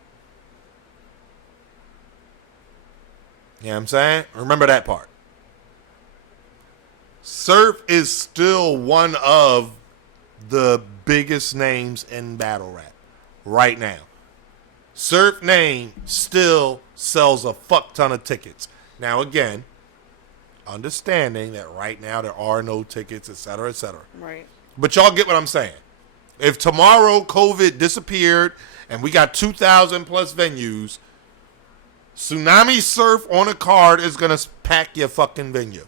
You know what I'm saying? Remember that part. Surf is still one of the biggest names in battle rap right now. Surf name still sells a fuck ton of tickets. Now, again, understanding that right now there are no tickets, et cetera, et cetera. Right. But y'all get what I'm saying. If tomorrow COVID disappeared and we got 2,000 plus venues, Tsunami Surf on a card is going to pack your fucking venue.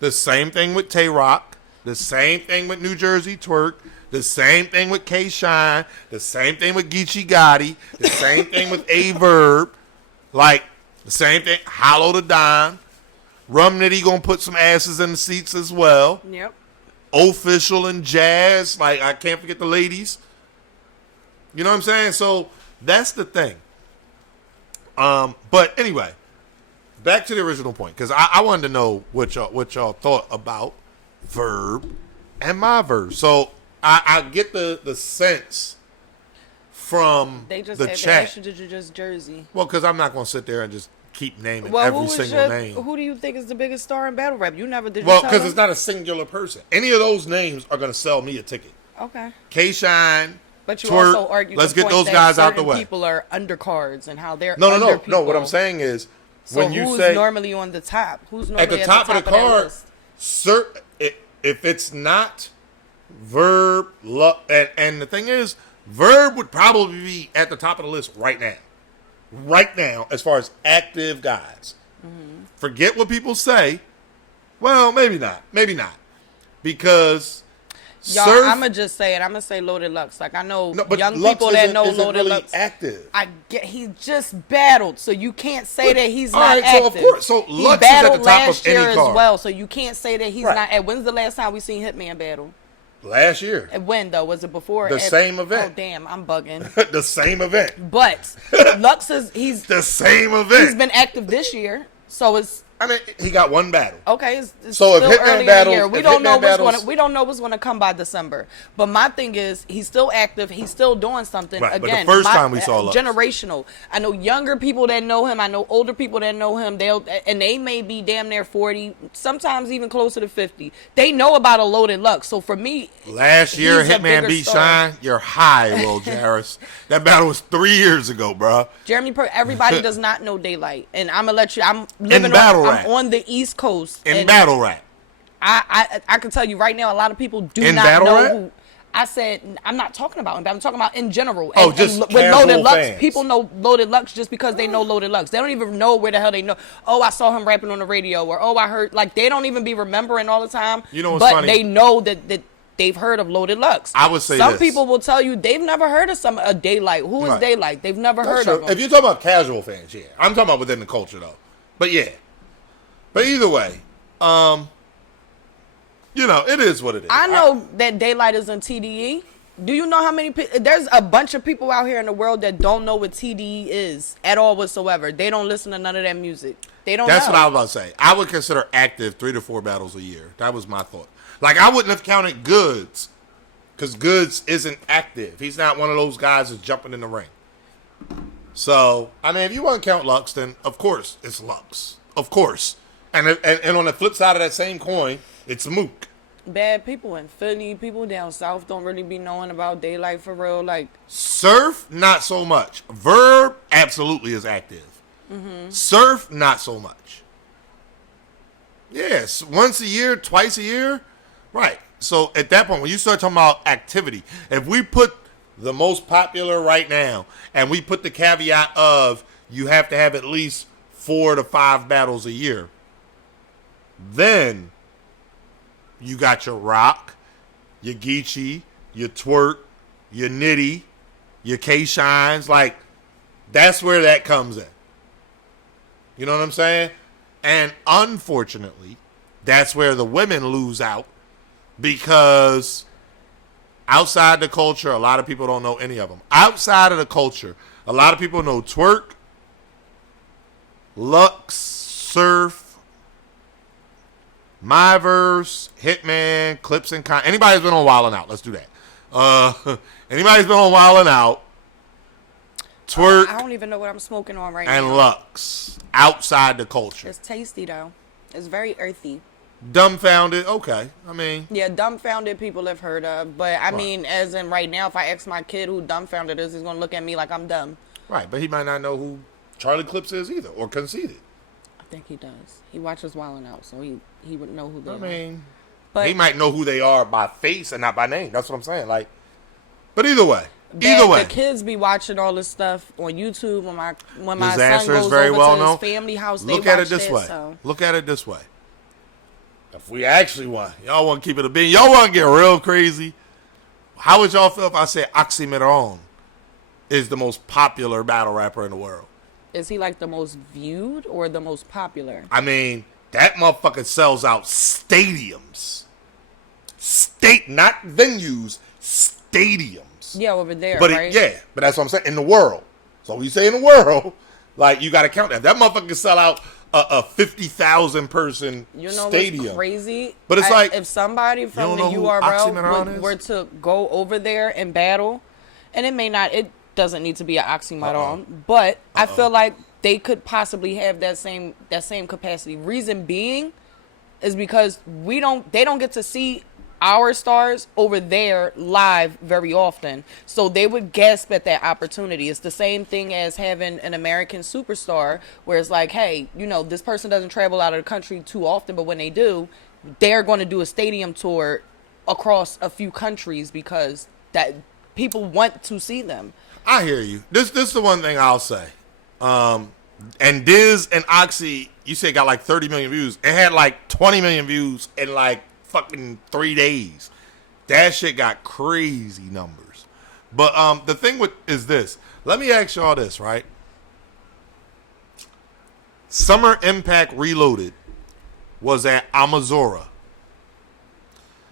The same thing with Tay-Rock. The same thing with New Jersey Twerk. The same thing with K-Shine. The same thing with Geechee Gotti. The same thing with A-Verb. Like, the same thing. Hollow the Dime. Rum Nitty going to put some asses in the seats as well. Yep. Official and Jazz. Like, I can't forget the ladies. You know what I'm saying? So, that's the thing. But anyway, back to the original point, because I wanted to know what y'all thought about Verb and my verb. So I get the sense from they just the they chat. asked you, did you just Jersey? Well, because I'm not going to sit there and just keep naming every single name. Who do you think is the biggest star in battle rap? You never did. Well, because it's not a singular person. Any of those names are going to sell me a ticket. Okay. K-Shine. But you Twerk, also argue let's the get point those that guys out the way. People are undercards and how they're No. people. What I'm saying is, so when you who's say normally on the top? Who's normally at the top of the card, if it's not Verb, and the thing is, Verb would probably be at the top of the list right now. Right now, as far as active guys. Mm-hmm. Forget what people say. Well, maybe not. Because Y'all, Surf, I'm gonna just say it. I'm gonna say Loaded Lux. Like I know no, but young Lux people that know isn't Loaded really Lux. active. I get he just battled, so you can't say that he's all not right, active. so of course, so he Lux is at battled the top last of any year card. as well, so you can't say that he's Right. not. And when's the last time we seen Hitman battle? Last year. And when though? Was it before? The same event. Oh damn, I'm bugging. The same event. But Lux he's The same event. he's been active this year, so it's. I mean, he got one battle. Okay, it's So if still Hitman early battles- in the year. if Hitman battles- We don't know what's going to come by December. But my thing is, he's still active. He's still doing something. Right, but Again, the first time we saw Lux. generational. I know younger people that know him. I know older people that know him. They may be damn near 40, sometimes even closer to 50. They know about a Loaded Lux. So for me, Last year, he's a Hitman bigger beat star. Shine. You're high, Will Jarris. That battle was 3 years ago, bro. Jeremy, everybody does not know Daylight, and I'm gonna let you. I'm living battle on. rap. I'm on the East Coast. In and battle rap. I can tell you right now, a lot of people do In not battle know rap? who. I said I'm not talking about in battle. I'm talking about in general. Oh, And just with casual Loaded Lux, fans. people know Loaded Lux just because they know Loaded Lux. They don't even know where the hell they know. Oh, I saw him rapping on the radio, or oh, I heard. Like they don't even be remembering all the time. You know what's but funny? they know that they've heard of Loaded Lux. I would say some this. people will tell you they've never heard of a Daylight. Who is Right. Daylight? They've never That's heard true. of him. If you're talking about casual fans, yeah. I'm talking about within the culture, though. But yeah. But either way, it is what it is. I know that Daylight is in TDE. Do you know how many people? There's a bunch of people out here in the world that don't know what TDE is at all whatsoever. They don't listen to none of that music. They don't That's know. what I was about to say. I would consider active 3 to 4 battles a year. That was my thought. Like, I wouldn't have counted Goods, because Goods isn't active. He's not one of those guys that's jumping in the ring. So, I mean, if you want to count Lux, then of course it's Lux. Of course. And on the flip side of that same coin, it's Mook. Bad people in Philly, people down south don't really be knowing about Daylight for real. Like, Surf, not so much. Verb, absolutely is active. Surf, not so much. Yes, once a year, twice a year. Right. So at that point, when you start talking about activity, if we put the most popular right now, and we put the caveat of you have to have at least 4 to 5 battles a year, then you got your Rock, your Geechee, your Twerk, your Nitty, your K-Shines. Like, that's where that comes in. You know what I'm saying? And unfortunately, that's where the women lose out, because outside the culture, a lot of people don't know any of them. Outside of the culture, a lot of people know Twerk, Lux, Surf, Myverse, Hitman, Clips and Con. Anybody's been on Wildin' Out. Let's do that. Anybody's been on Wildin' Out, Twerk, I don't even know what I'm smoking on right now. and Lux. Outside the culture. It's tasty though. It's very earthy. Dumbfounded. Okay. I mean, Yeah, dumbfounded people have heard of, but I mean, as in right now, if I ask my kid who dumbfounded is, he's gonna look at me like I'm dumb. right. But he might not know who Charlie Clips is either, or Conceited. I think he does. He watches Wildin' Out, so he would know who they I are. mean, But he might know who they are by face and not by name. That's what I'm saying. Like, but either way. the kids be watching all this stuff on YouTube. When my His son answer goes is very over well to known. his family house, Look they at watch it this that, way. So. Look at it this way. If we actually want, y'all want to keep it a bean. Y'all want to get real crazy. How would y'all feel if I said Oxymoron is the most popular battle rapper in the world? Is he like the most viewed or the most popular? I mean, that motherfucker sells out stadiums. Not venues, stadiums. Yeah, over there, But right? but that's what I'm saying. In the world. So when you say in the world, like, you got to count that. That motherfucker can sell out a 50,000 person You know stadium. what's crazy? But it's like, if somebody from the don't know who URL Oxymoron were to go over there and battle, and it doesn't need to be an oxymoron, but I feel like they could possibly have that same capacity. Reason being is because they don't get to see our stars over there live very often, so they would gasp at that opportunity. It's the same thing as having an American superstar, where it's like, hey, this person doesn't travel out of the country too often, but when they do, they're going to do a stadium tour across a few countries because that people want to see them. I hear you. This is the one thing I'll say. And Diz and Oxy, you say got like 30 million views. It had like 20 million views in like fucking 3 days. That shit got crazy numbers. But the thing is this. Let me ask y'all this, right? Summer Impact Reloaded was at Amazura.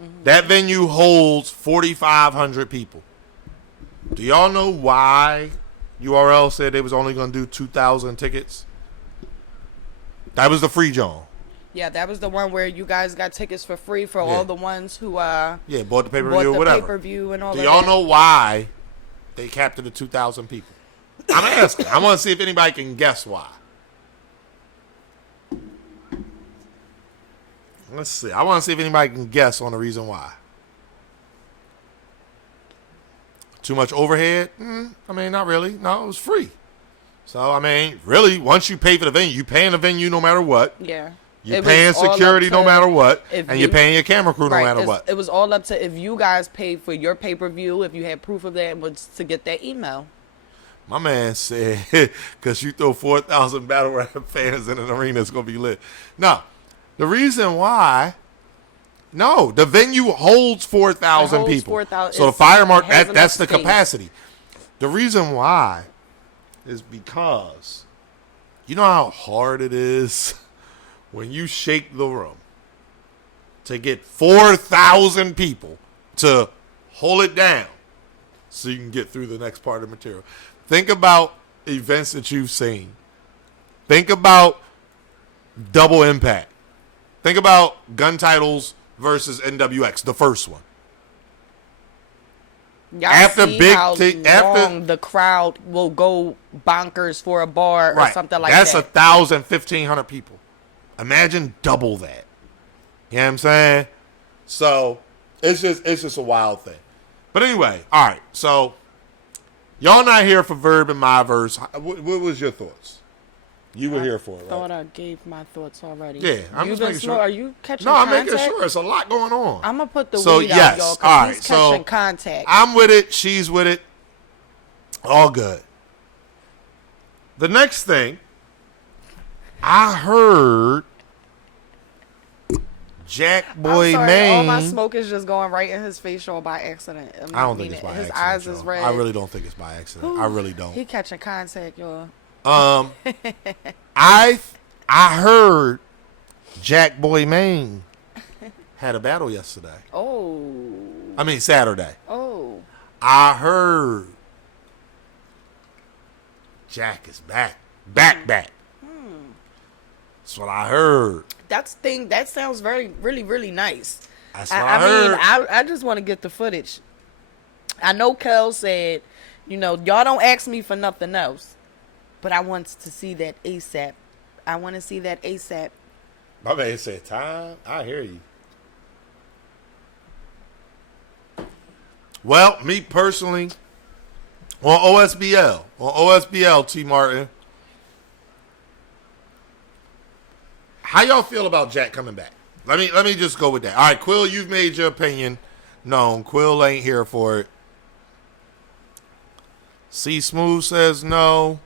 Mm-hmm. That venue holds 4,500 people. Do y'all know why URL said they was only going to do 2,000 tickets? That was the free zone. Yeah, that was the one where you guys got tickets for free for all the ones who bought the pay-per-view or whatever. Pay-per-view and all Do that. y'all know why they capped it at 2,000 people? I'm asking. I want to see if anybody can guess why. Let's see. I want to see if anybody can guess on the reason why. Too much overhead? I mean, not really. No, it was free. So, I mean, really, once you pay for the venue, you paying the venue no matter what. Yeah. You're paying security no matter what. And you're paying your camera crew no matter what. It was all up to if you guys paid for your pay-per-view, if you had proof of that, was to get that email. My man said, because you throw 4,000 battle rap fans in an arena, it's going to be lit. No. The reason why, the venue holds 4,000 people. 4,000. So the fire mark, that's the capacity. The reason why is because you know how hard it is when you shake the room to get 4,000 people to hold it down so you can get through the next part of the material. Think about events that you've seen. Think about Double Impact. Think about Gun Titles versus NWX, the first one. Y'all after see how long the crowd will go bonkers for a bar or something like that. That's 1,000, 1,500 people. Imagine double that. You know what I'm saying? So it's just a wild thing. But anyway, all right. So y'all not here for Verb and my verse. What was your thoughts? You were here for it, right? I thought I gave my thoughts already. Yeah, I'm just making sure. Are you catching contact? No, I'm making sure. It's a lot going on. I'm going to put the weed out, y'all, because he's catching contact. I'm with it. She's with it. All good. The next thing, I heard Jack Boy Maine. All my smoke is just going right in his face all by accident. I don't think it's by accident. His eyes is red. I really don't think it's by accident. Ooh, I really don't. He catching contact, y'all. I heard Jack Boy Maine had a battle yesterday. I mean Saturday. I heard Jack is back. Back. That's what I heard. That sounds really nice. That's what I heard. I just want to get the footage. I know Kel said, y'all don't ask me for nothing else. But I want to see that ASAP. I want to see that ASAP. My man said time. I hear you. Well, me personally, on OSBL, T. Martin, how y'all feel about Jack coming back? Let me just go with that. All right, Quill, you've made your opinion known. Quill ain't here for it. C. Smooth says no.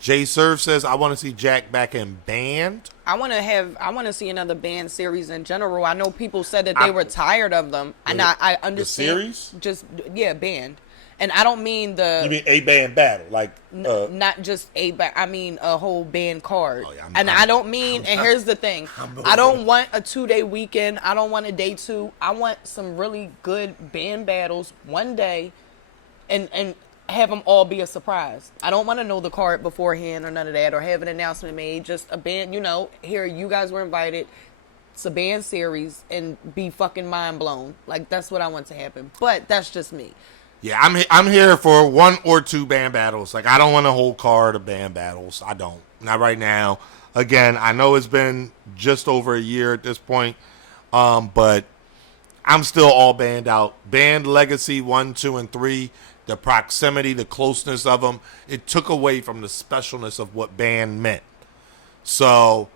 J Surf says, I want to see Jack back in band. I want to see another band series in general. I know people said that they were tired of them. And I understand. The series? Just, band. And I don't mean You mean a band battle? Like not just a band. I mean a whole band card. I don't mean, and here's the thing. I don't want a 2-day weekend. I don't want a day 2. I want some really good band battles one day and have them all be a surprise. I don't want to know the card beforehand or none of that, or have an announcement made. Just a band, here, you guys were invited. It's a band series, and be fucking mind blown. Like, that's what I want to happen. But that's just me. Yeah, I'm here for 1 or 2 band battles. Like, I don't want a whole card of band battles. I don't. Not right now. Again, I know it's been just over a year at this point, but I'm still all band out. Band Legacy 1, 2, and 3. The proximity, the closeness of them, it took away from the specialness of what band meant. So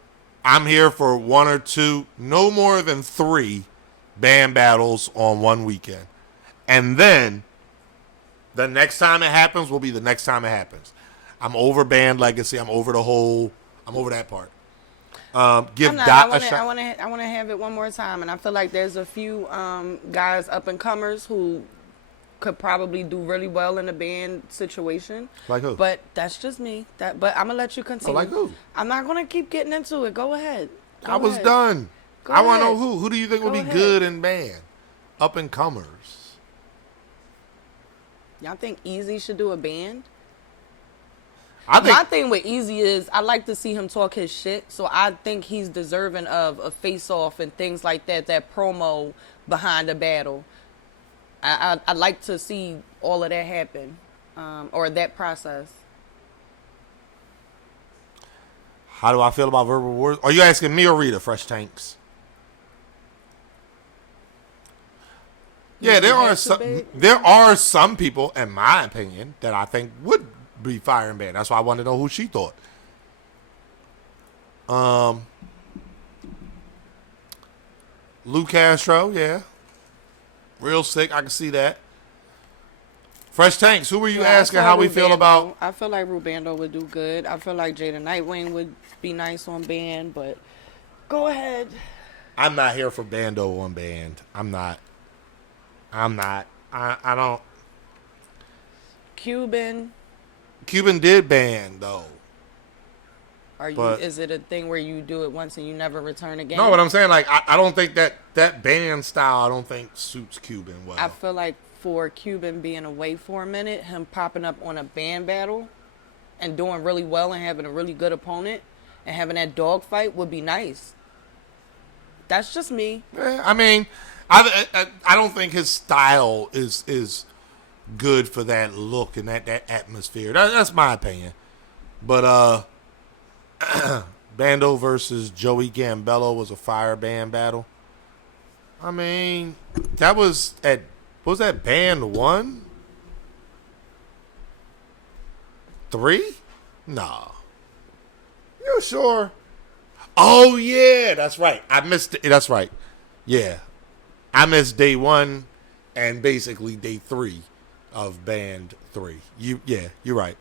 I'm here for 1 or 2, no more than 3 band battles on one weekend. And then the next time it happens will be the next time it happens. I'm over band legacy. I'm over that part. Give I'm not, Dot I a shot. want to have it one more time, and I feel like there's a few guys up and comers who could probably do really well in a band situation. Like who? But that's just me. But I'm gonna let you continue. like who? I'm not gonna keep getting into it. Go ahead. I was done. Go I want to know ahead. who. Who do you think Go will be ahead. good in band? Up and comers. Y'all think Easy should do a band? I think My thing with Easy is I like to see him talk his shit, so I think he's deserving of a face-off and things like that. That promo behind a battle. I'd like to see all of that happen, or that process. How do I feel about verbal wars? Are you asking me or Rita, Fresh Tanks? Yeah, there are some people, in my opinion, that I think would be fire in band. That's why I wanted to know who she thought. Lou Castro, yeah. Real sick, I can see that. Fresh Tanks, who were you asking how we feel about? I feel like Rubando would do good. I feel like Jada Nightwing would be nice on band, but go ahead. I'm not here for Bando on band. I'm not. I don't. Cuban. Cuban did band, though. Is it a thing where you do it once and you never return again? No, but I'm saying, like, I don't think that band style, I don't think suits Cuban well. I feel like for Cuban being away for a minute, him popping up on a band battle and doing really well and having a really good opponent and having that dogfight would be nice. That's just me. Yeah, I mean, I don't think his style is good for that look and that atmosphere. That's my opinion. But Bando versus Joey Gambello was a fire band battle. I mean, that was that band 1? 3? No. You sure? Oh, yeah, that's right. I missed it. That's right. Yeah. I missed day 1 and basically day 3 of band 3. You're right.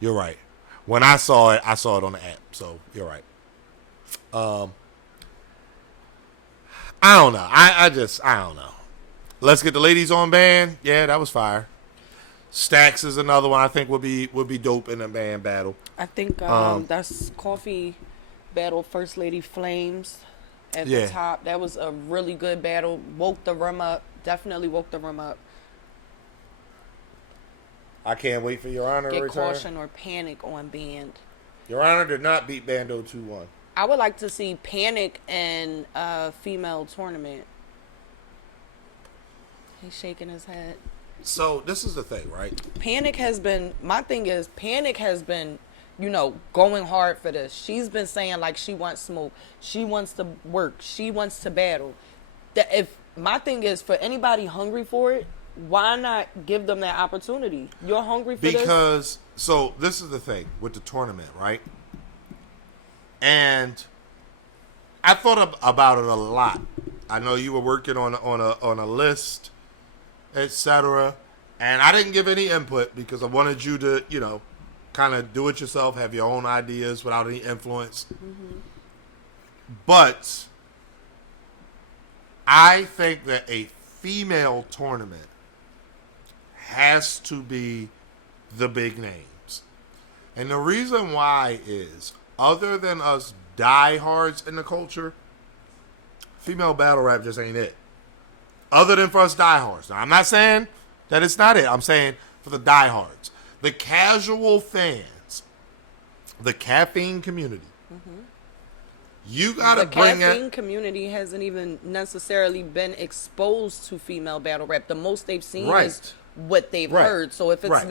You're right. When I saw it on the app. So, you're right. I don't know. I don't know. Let's get the ladies on band. Yeah, that was fire. Stacks is another one I think would be dope in a band battle. I think that's Coffee battle First Lady Flames at the top. That was a really good battle. Woke the room up. Definitely woke the room up. I can't wait for Your Honor to Get return. Caution or Panic on band. Your Honor did not beat Bando 2-1. I would like to see Panic in a female tournament. He's shaking his head. So this is the thing, right? Panic has been going hard for this. She's been saying like she wants smoke, she wants to work, she wants to battle. My thing is, for anybody hungry for it, why not give them that opportunity? You're hungry for this? So this is the thing with the tournament, right? And I thought about it a lot. I know you were working on a list, etc. And I didn't give any input because I wanted you to, kind of do it yourself, have your own ideas without any influence. Mm-hmm. But I think that a female tournament has to be the big names. And the reason why is, other than us diehards in the culture, female battle rap just ain't it. Other than for us diehards. Now, I'm not saying that it's not it. I'm saying for the diehards. The casual fans, the caffeine community. Mm-hmm. You gotta bring it. The caffeine community hasn't even necessarily been exposed to female battle rap. The most they've seen is what they've heard. So if it's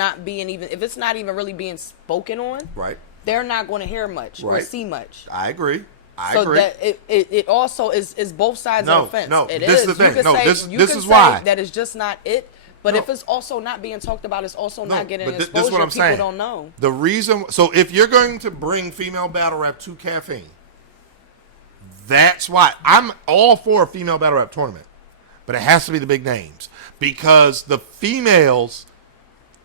not even really being spoken on, they're not going to hear much or see much. I agree. That it also is both sides of the fence. No, it this is. is the thing. This is why that is just not it. But if it's also not being talked about, it's also not getting exposure. This is what I'm people saying. Don't know. The reason, so if you're going to bring female battle rap to Caffeine, that's why I'm all for a female battle rap tournament, but it has to be the big names, because the females,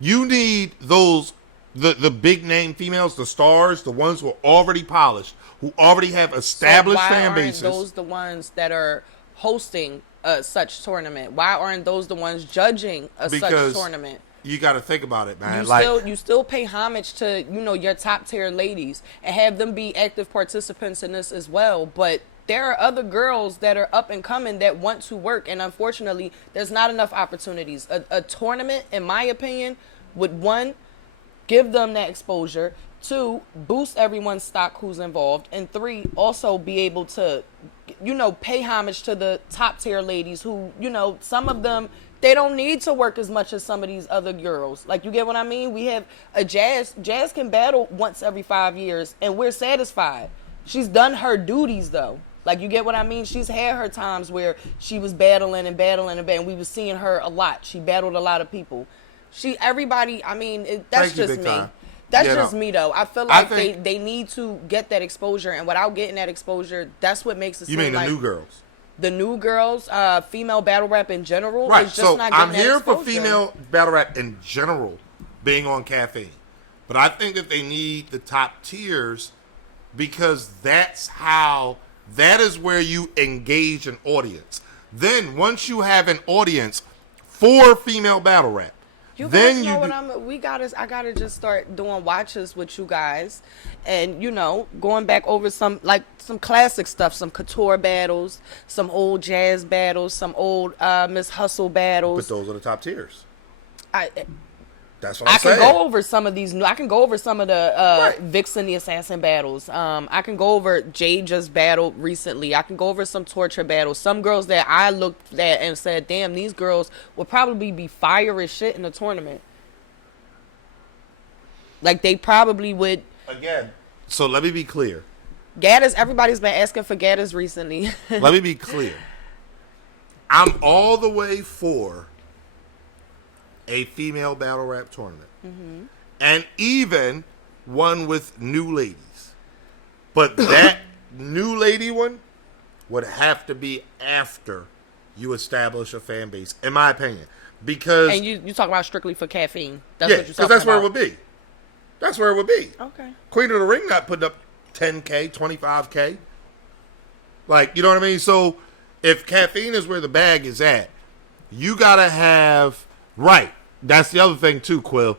you need those the big name females, the stars, the ones who are already polished, who already have established fan bases. Why aren't those the ones that are hosting such tournament? Why aren't those the ones judging such tournament? You got to think about it, man. You still pay homage to, your top tier ladies and have them be active participants in this as well. But there are other girls that are up and coming that want to work, and unfortunately, there's not enough opportunities. A tournament, in my opinion, would, one, give them that exposure, two, boost everyone's stock who's involved, and three, also be able to, pay homage to the top tier ladies who, some of them, they don't need to work as much as some of these other girls. Like, you get what I mean? We have a Jazz can battle once every 5 years, and we're satisfied. She's done her duties, though. Like, you get what I mean? She's had her times where she was battling, and we was seeing her a lot. She battled a lot of people. That's just me. That's just me, though. I feel like they need to get that exposure, and without getting that exposure, that's what makes it seem like... You mean the new girls? The new girls, female battle rap in general, right. is just not getting I'm that here exposure. for female battle rap in general being on Caffeine. But I think that they need the top tiers because that is where you engage an audience. Then once you have an audience for female battle rap, I gotta just start doing watches with you guys, and going back over some classic stuff, some couture battles, some old jazz battles, some old Miss Hustle battles. But those are the top tiers. That's what I I'm saying. can go over some of these. I can go over some of the Vixen the Assassin battles. I can go over Jade just battled recently. I can go over some torture battles. Some girls that I looked at and said, damn, these girls would probably be fire as shit in the tournament. Like, they probably would. Again, so let me be clear. Gaddis, everybody's been asking for Gaddis recently. Let me be clear. I'm all the way for a female battle rap tournament. Mm-hmm. And even one with new ladies. But that new lady one would have to be after you establish a fan base, in my opinion. Because... And you talk about strictly for Caffeine. That's what you're talking because that's about. where it would be. That's where it would be. Okay. Queen of the Ring not putting up 10K, 25K. Like, you know what I mean? So, if Caffeine is where the bag is at, you got to have... Right. That's the other thing, too, Quill.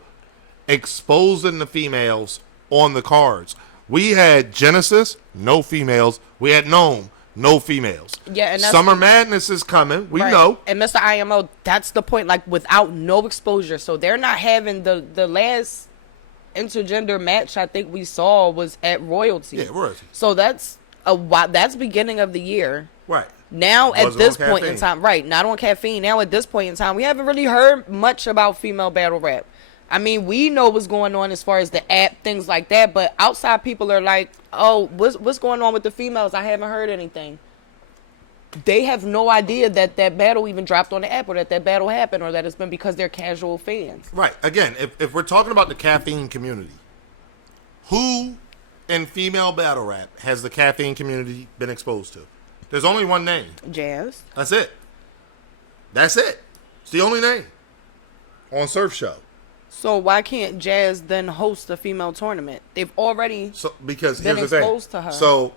Exposing the females on the cards. We had Genesis, no females. We had NOME, no females. Yeah, and Summer Madness is coming. We know. And Mr. IMO, that's the point. Like, without no exposure. So, they're not having the last intergender match I think we saw was at Royalty. Yeah, Royalty. So, that's beginning of the year. Right. Now, at this point in time, right, not on Caffeine. Now, at this point in time, we haven't really heard much about female battle rap. I mean, we know what's going on as far as the app, things like that, but outside people are like, oh, what's going on with the females? I haven't heard anything. They have no idea that battle even dropped on the app or that battle happened or that it's been because they're casual fans. Right. Again, if we're talking about the Caffeine community, who in female battle rap has the Caffeine community been exposed to? There's only one name. Jazz. That's it. It's the only name on Surf Show. So why can't Jazz then host a female tournament? They've already because been here's the exposed thing. to her. So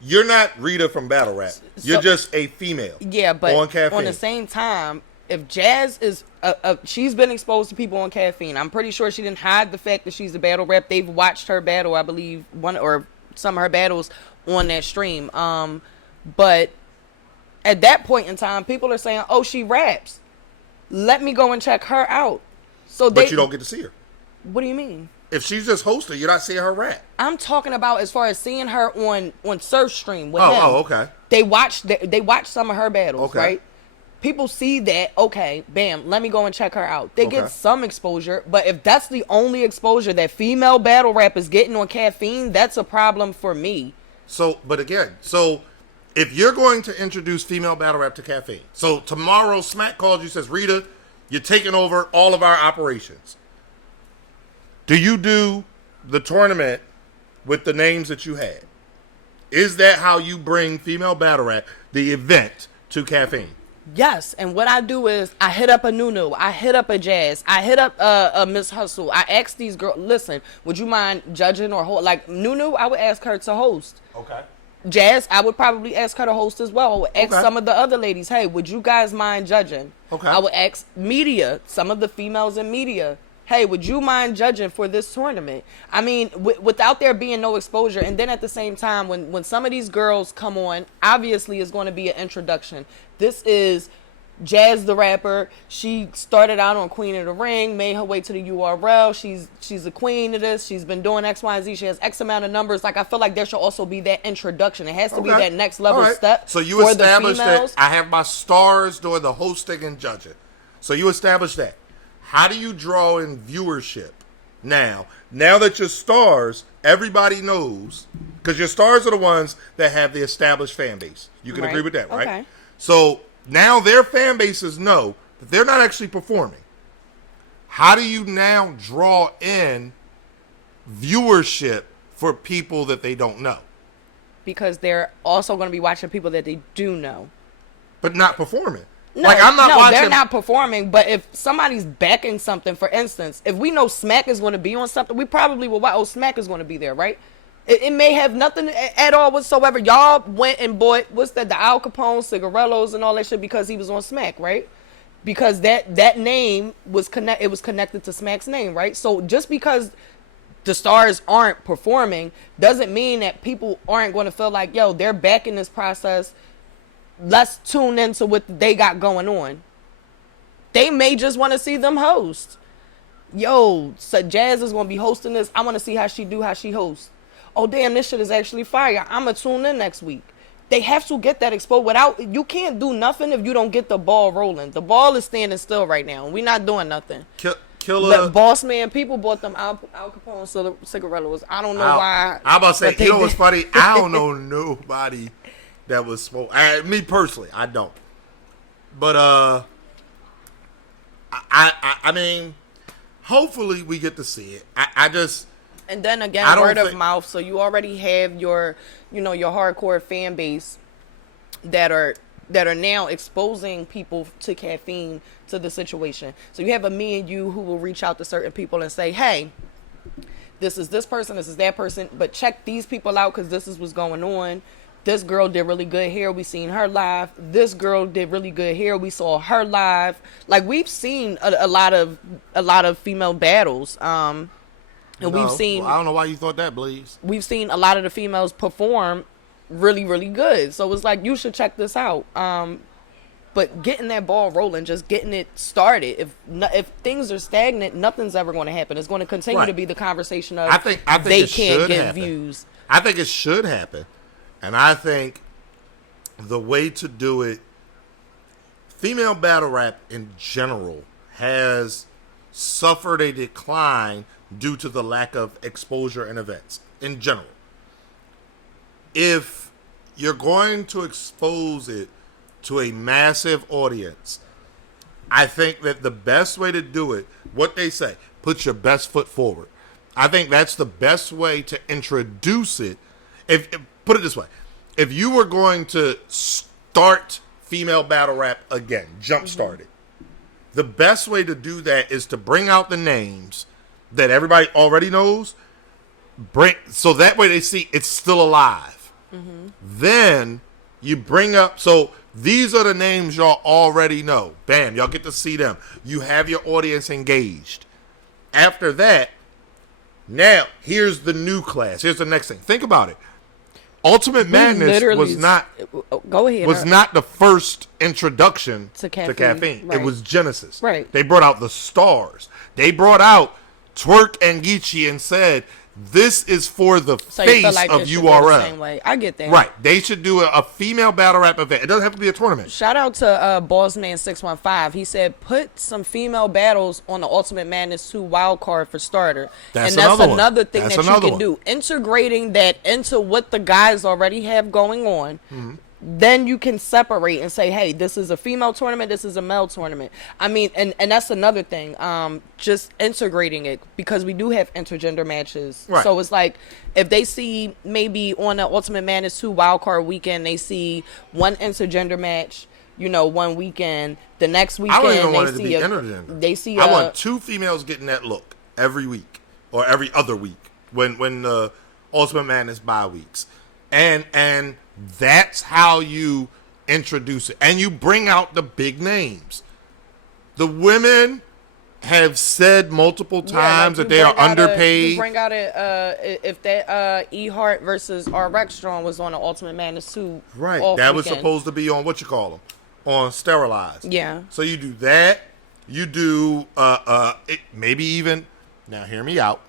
you're not Rita from Battle Rap. You're just a female. Yeah, but on Caffeine. On the same time, if Jazz is she's been exposed to people on Caffeine. I'm pretty sure she didn't hide the fact that she's a battle rap. They've watched her battle, I believe, one or some of her battles on that stream. But at that point in time, people are saying, oh, she raps. Let me go and check her out. But you don't get to see her. What do you mean? If she's just hosting, you're not seeing her rap. I'm talking about as far as seeing her on Surf Stream with him. Oh, okay. They watched some of her battles, right? People see that, okay, bam, let me go and check her out. They get some exposure, but if that's the only exposure that female battle rap is getting on Caffeine, that's a problem for me. But again, if you're going to introduce female battle rap to Caffeine, so tomorrow Smack calls you, says, Rita, you're taking over all of our operations. Do you do the tournament with the names that you had? Is that how you bring female battle rap, the event, to Caffeine? Yes, and what I do is I hit up a Nunu, I hit up a Jazz, I hit up a Miss Hustle. I ask these girls, listen, would you mind judging or like Nunu? I would ask her to host. Okay. Jazz, I would probably ask her to host as well. I would ask Okay. some of the other ladies, hey, would you guys mind judging? Okay. I would ask media, some of the females in media, hey, would you mind judging for this tournament? I mean, without there being no exposure. And then at the same time, when some of these girls come on, obviously it's going to be an introduction. This is Jazz the rapper. She started out on Queen of the Ring, made her way to the URL. She's a queen of this. She's been doing X, Y, and Z. She has X amount of numbers. Like, I feel like there should also be that introduction. It has to be that next level step. So you established that I have my stars doing the hosting and judging. So you established that. How do you draw in viewership now? Now that your stars, everybody knows, because your stars are the ones that have the established fan base. You can agree with that, right? Okay. So now their fan bases know that they're not actually performing. How do you now draw in viewership for people that they don't know? Because they're also going to be watching people that they do know. But not performing. No, like, I'm not watching. They're not performing, but if somebody's backing something, for instance, if we know Smack is going to be on something, we probably will watch, Smack is going to be there, right? It may have nothing at all whatsoever. Y'all went and bought, what's that, the Al Capone, cigarillos and all that shit because he was on Smack, right? Because that name was connected to Smack's name, right? So just because the stars aren't performing doesn't mean that people aren't going to feel like, yo, they're backing this process. Let's tune into what they got going on. They may just want to see them host. Yo, so Jazz is going to be hosting this. I want to see how she hosts. Oh, damn, this shit is actually fire. I'm going to tune in next week. They have to get that exposed. You can't do nothing if you don't get the ball rolling. The ball is standing still right now. We're not doing nothing. Killer. Boss man, people bought them Al Capone cigarillos. I don't know why. I'm about to say, you know what's funny? I don't know nobody that was smoking. Me personally, I don't. But I mean, hopefully we get to see it. I just. And then again, word of mouth. So you already have your hardcore fan base that are now exposing people to caffeine, to the situation. So you have a me and you who will reach out to certain people and say, hey, this is this person, this is that person, but check these people out because this is what's going on. This girl did really good here. We seen her live. This girl did really good here. We saw her live. Like, we've seen a lot of female battles. And we've seen. Well, I don't know why you thought that, Blaze. We've seen a lot of the females perform really, really good. So it's like, you should check this out. But getting that ball rolling, just getting it started. If things are stagnant, nothing's ever going to happen. It's going to continue to be the conversation of I think they it can't should get happen. views. I think it should happen. And I think the way to do it, female battle rap in general has suffered a decline due to the lack of exposure and events in general. If you're going to expose it to a massive audience, I think that the best way to do it, what they say, put your best foot forward. I think that's the best way to introduce it. If put it this way, if you were going to start female battle rap again, jumpstart it, the best way to do that is to bring out the names that everybody already knows, so that way they see it's still alive. Then you bring up, so these are the names y'all already know. Bam, y'all get to see them. You have your audience engaged. After that, now here's the new class. Here's the next thing. Think about it. Ultimate Madness was not the first introduction to caffeine. Right. It was Genesis. Right. They brought out the stars. They brought out Twerk and Geechee and said, this is for the face of URL. Same way. I get that. Right. They should do a female battle rap event. It doesn't have to be a tournament. Shout out to Bossman615. He said, put some female battles on the Ultimate Madness 2 wild card for starter. That's another thing that you can do. Integrating that into what the guys already have going on. Mm-hmm. Then you can separate and say, hey, this is a female tournament, this is a male tournament. I mean, and that's another thing. Just integrating it, because we do have intergender matches. Right. So it's like, if they see maybe on the Ultimate Madness 2 wildcard weekend, they see one intergender match, one weekend, the next I weekend don't even want it they to be see intergender. they see I want 2 females getting that look every week or every other week when the Ultimate Madness bye weeks, and that's how you introduce it, and you bring out the big names. The women have said multiple times that they are underpaid. You bring out if that E Hart versus RX Strong was on the Ultimate Madness 2. Right. That was supposed to be on what you call them, on Sterilized. Yeah. So you do that. You do maybe even, now hear me out.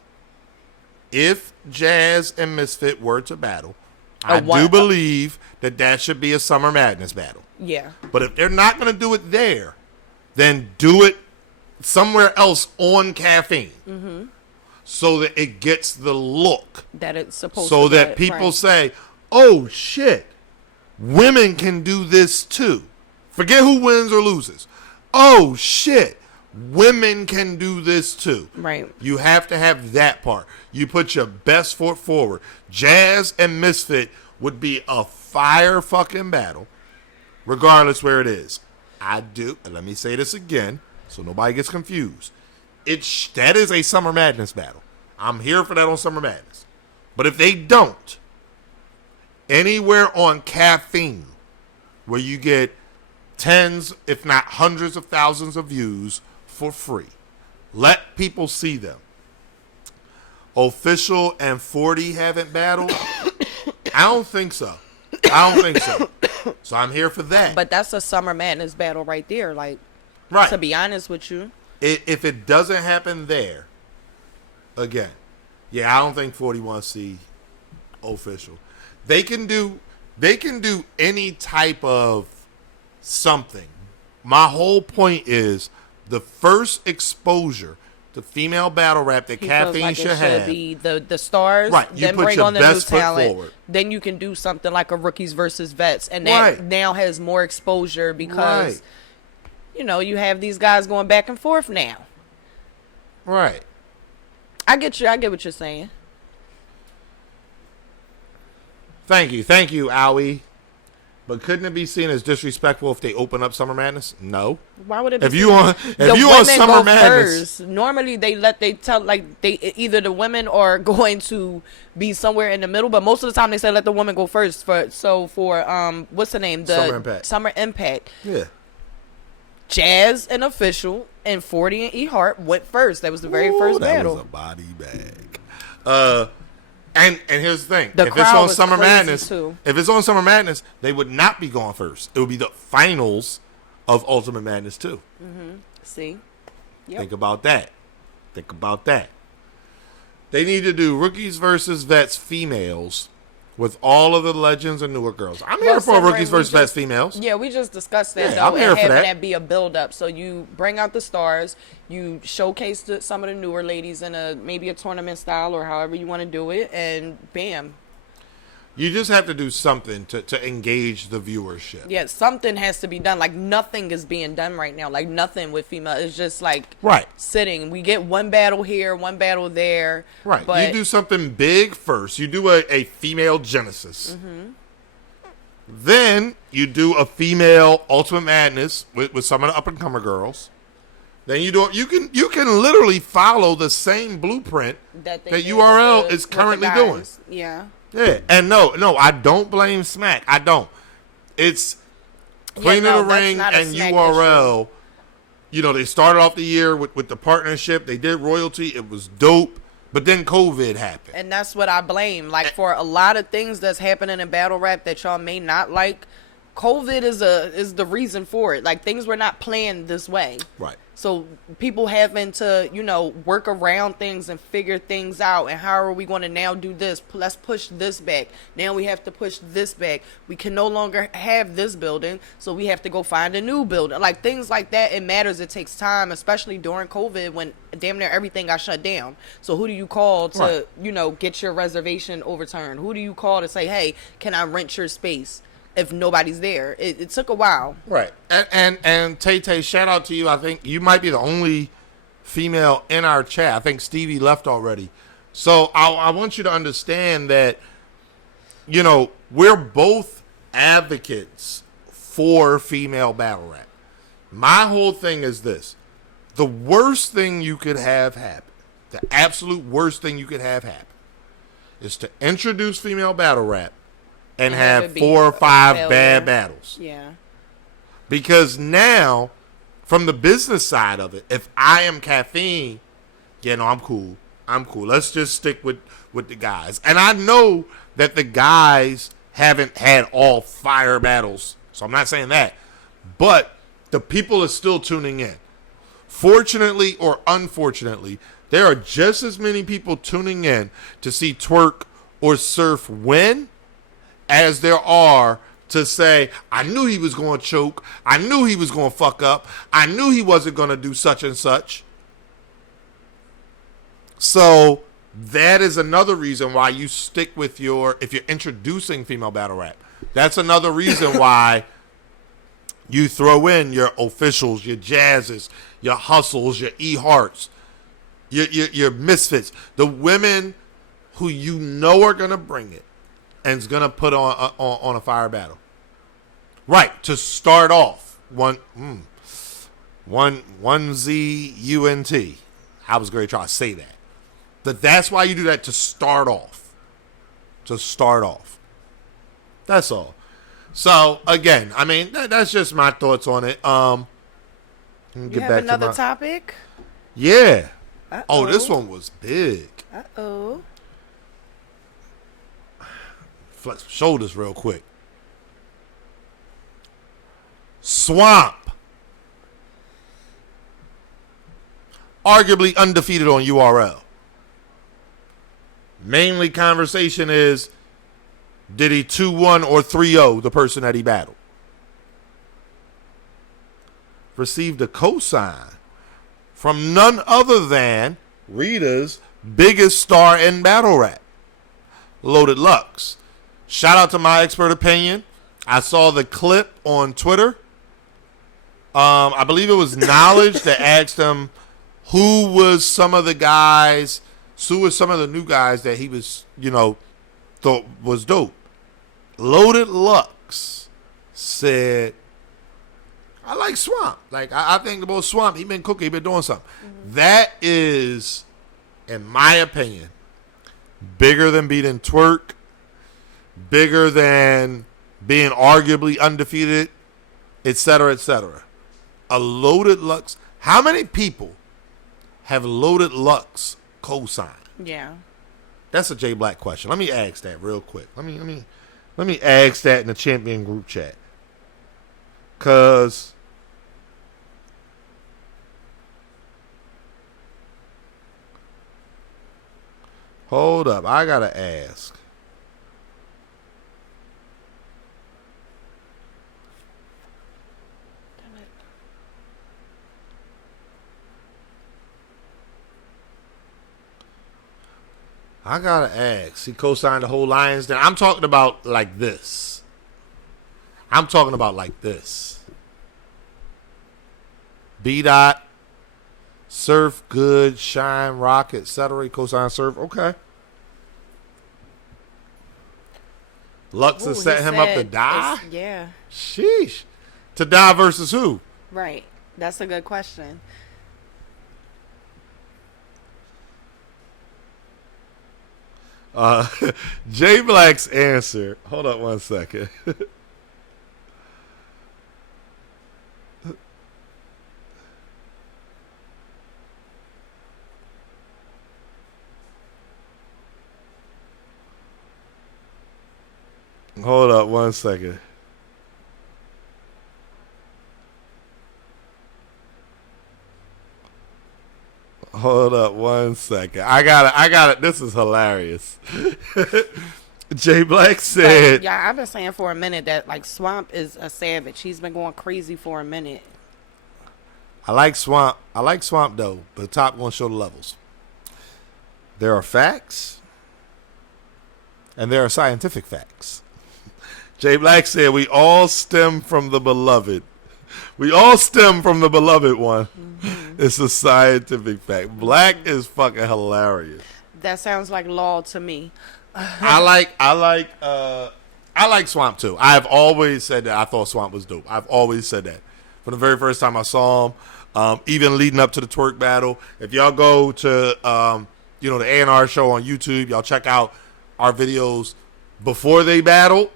If Jazz and Misfit were to battle, I do believe that should be a Summer Madness battle. Yeah. But if they're not going to do it there, then do it somewhere else on Caffeine, so that it gets the look that it's supposed so to that get, people right. say, oh shit, women can do this too. Forget who wins or loses. Oh shit, women can do this too. Right. You have to have that part. You put your best foot forward. Jazz and Misfit would be a fire fucking battle, regardless where it is. I do, and let me say this again so nobody gets confused. That is a Summer Madness battle. I'm here for that on Summer Madness. But if they don't, anywhere on Caffeine where you get tens, if not hundreds of thousands of views for free, let people see them. Official and 40 haven't battled? I don't think so. So I'm here for that. But that's a Summer Madness battle right there. Like, right. To be honest with you, if it doesn't happen there, again, I don't think 41C official. They can do any type of something. My whole point is the first exposure to female battle rap that Caffeine should have be the stars, right? You then put bring your on the best new foot talent. forward. Then you can do something like a Rookies versus Vets, and that now has more exposure because you have these guys going back and forth now. Right. I get you. I get what you're saying. Thank you, Owie. But couldn't it be seen as disrespectful if they open up Summer Madness? No. Why would it be? If you on Summer Madness, normally they tell like either the women are going to be somewhere in the middle, but most of the time they say let the woman go first. For what's the name? The Summer Impact. Yeah. Jazz and Official and 40 and E Hart went first. That was the very first battle. That was a body bag. And here's the thing: if it's on Summer Madness, they would not be going first. It would be the finals of Ultimate Madness 2. See, think about that. They need to do Rookies versus Vets females with all of the legends and newer girls. I'm here for Rookies versus Vets females. Yeah, we just discussed that. I'm here for that. That be a build up. So you bring out the stars, you showcase some of the newer ladies in maybe a tournament style or however you want to do it, and bam. You just have to do something to engage the viewership. Yeah, something has to be done. Like nothing is being done right now. Like nothing with female. It's just like sitting. We get one battle here, one battle there. Right. But you do something big first. You do a female Genesis. Then you do a female Ultimate Madness with some of the up and comer girls. Then you can literally follow the same blueprint that URL is currently doing. Yeah. Yeah, and no, I don't blame Smack. I don't. It's Queen of the Ring and URL. Issue. They started off the year with the partnership. They did royalty. It was dope. But then COVID happened. And that's what I blame. Like, for a lot of things that's happening in battle rap that y'all may not like, COVID is the reason for it. Like, things were not planned this way. Right. So people having to, work around things and figure things out. And how are we going to now do this? Let's push this back. Now we have to push this back. We can no longer have this building, so we have to go find a new building. Like, things like that, it matters. It takes time, especially during COVID when damn near everything got shut down. So who do you call to, get your reservation overturned? Who do you call to say, hey, can I rent your space? If nobody's there, it took a while. Right. And Tay, shout out to you. I think you might be the only female in our chat. I think Stevie left already. So I want you to understand that, we're both advocates for female battle rap. My whole thing is this. The worst thing you could have happen, the absolute worst thing you could have happen, is to introduce female battle rap and have 4 or 5 bad battles. Yeah. Because now, from the business side of it, if I am Caffeine, yeah, no, I'm cool. Let's just stick with the guys. And I know that the guys haven't had all fire battles, so I'm not saying that. But the people are still tuning in. Fortunately or unfortunately, there are just as many people tuning in to see Twerk or Surf win as there are to say, I knew he was going to choke. I knew he was going to fuck up. I knew he wasn't going to do such and such. So that is another reason why you stick with if you're introducing female battle rap. That's another reason why you throw in your officials, your jazzes, your hustles, your E-Hearts, your misfits, the women who you know are going to bring it and is going to put on a fire battle. Right, to start off. One Z-U-N-T. I was going to try to say that. But that's why you do that, to start off. That's all. So, again, I mean, that's just my thoughts on it. You have another topic? Yeah. Uh-oh. Oh, this one was big. Uh-oh. Flex shoulders real quick. Swamp. Arguably undefeated on URL. Mainly conversation is, did he 2-1 or 3-0 the person that he battled? Received a cosign from none other than Rita's biggest star in battle rap, Loaded Lux. Shout out to My Expert Opinion. I saw the clip on Twitter. I believe it was Knowledge that asked him who was some of the new guys that he was, thought was dope. Loaded Lux said, I like Swamp. I think about Swamp, he been cooking, he been doing something. Mm-hmm. That is, in my opinion, bigger than beating Twerk, bigger than being arguably undefeated, etc., etc. A Loaded Lux. How many people have Loaded Lux co-signed? Yeah. That's a J Black question. Let me ask that real quick. Let me ask that in the champion group chat. Cause hold up, I gotta ask. I gotta ask. He co-signed the whole Lions Den. I'm talking about like this. B-Dot, Surf, Good, Shine, Rock, etc. He co-signed Surf. Okay. Lux is setting him up to die? Yeah. Sheesh. To die versus who? Right. That's a good question. J Black's answer. Hold up 1 second. Hold up 1 second. Hold up 1 second. I got it. This is hilarious. Jay Black said, yeah, I've been saying for a minute that Swamp is a savage. He's been going crazy for a minute. I like Swamp though, but Top gonna show the levels. There are facts and there are scientific facts. Jay Black said, we all stem from the beloved. We all stem from the beloved one. Mm-hmm. It's a scientific fact. Black is fucking hilarious. That sounds like law to me. I like I like Swamp too. I've always said that I thought Swamp was dope. I've always said that from the very first time I saw him. Even leading up to the twerk battle. If y'all go to the AnR show on YouTube, y'all check out our videos before they battled.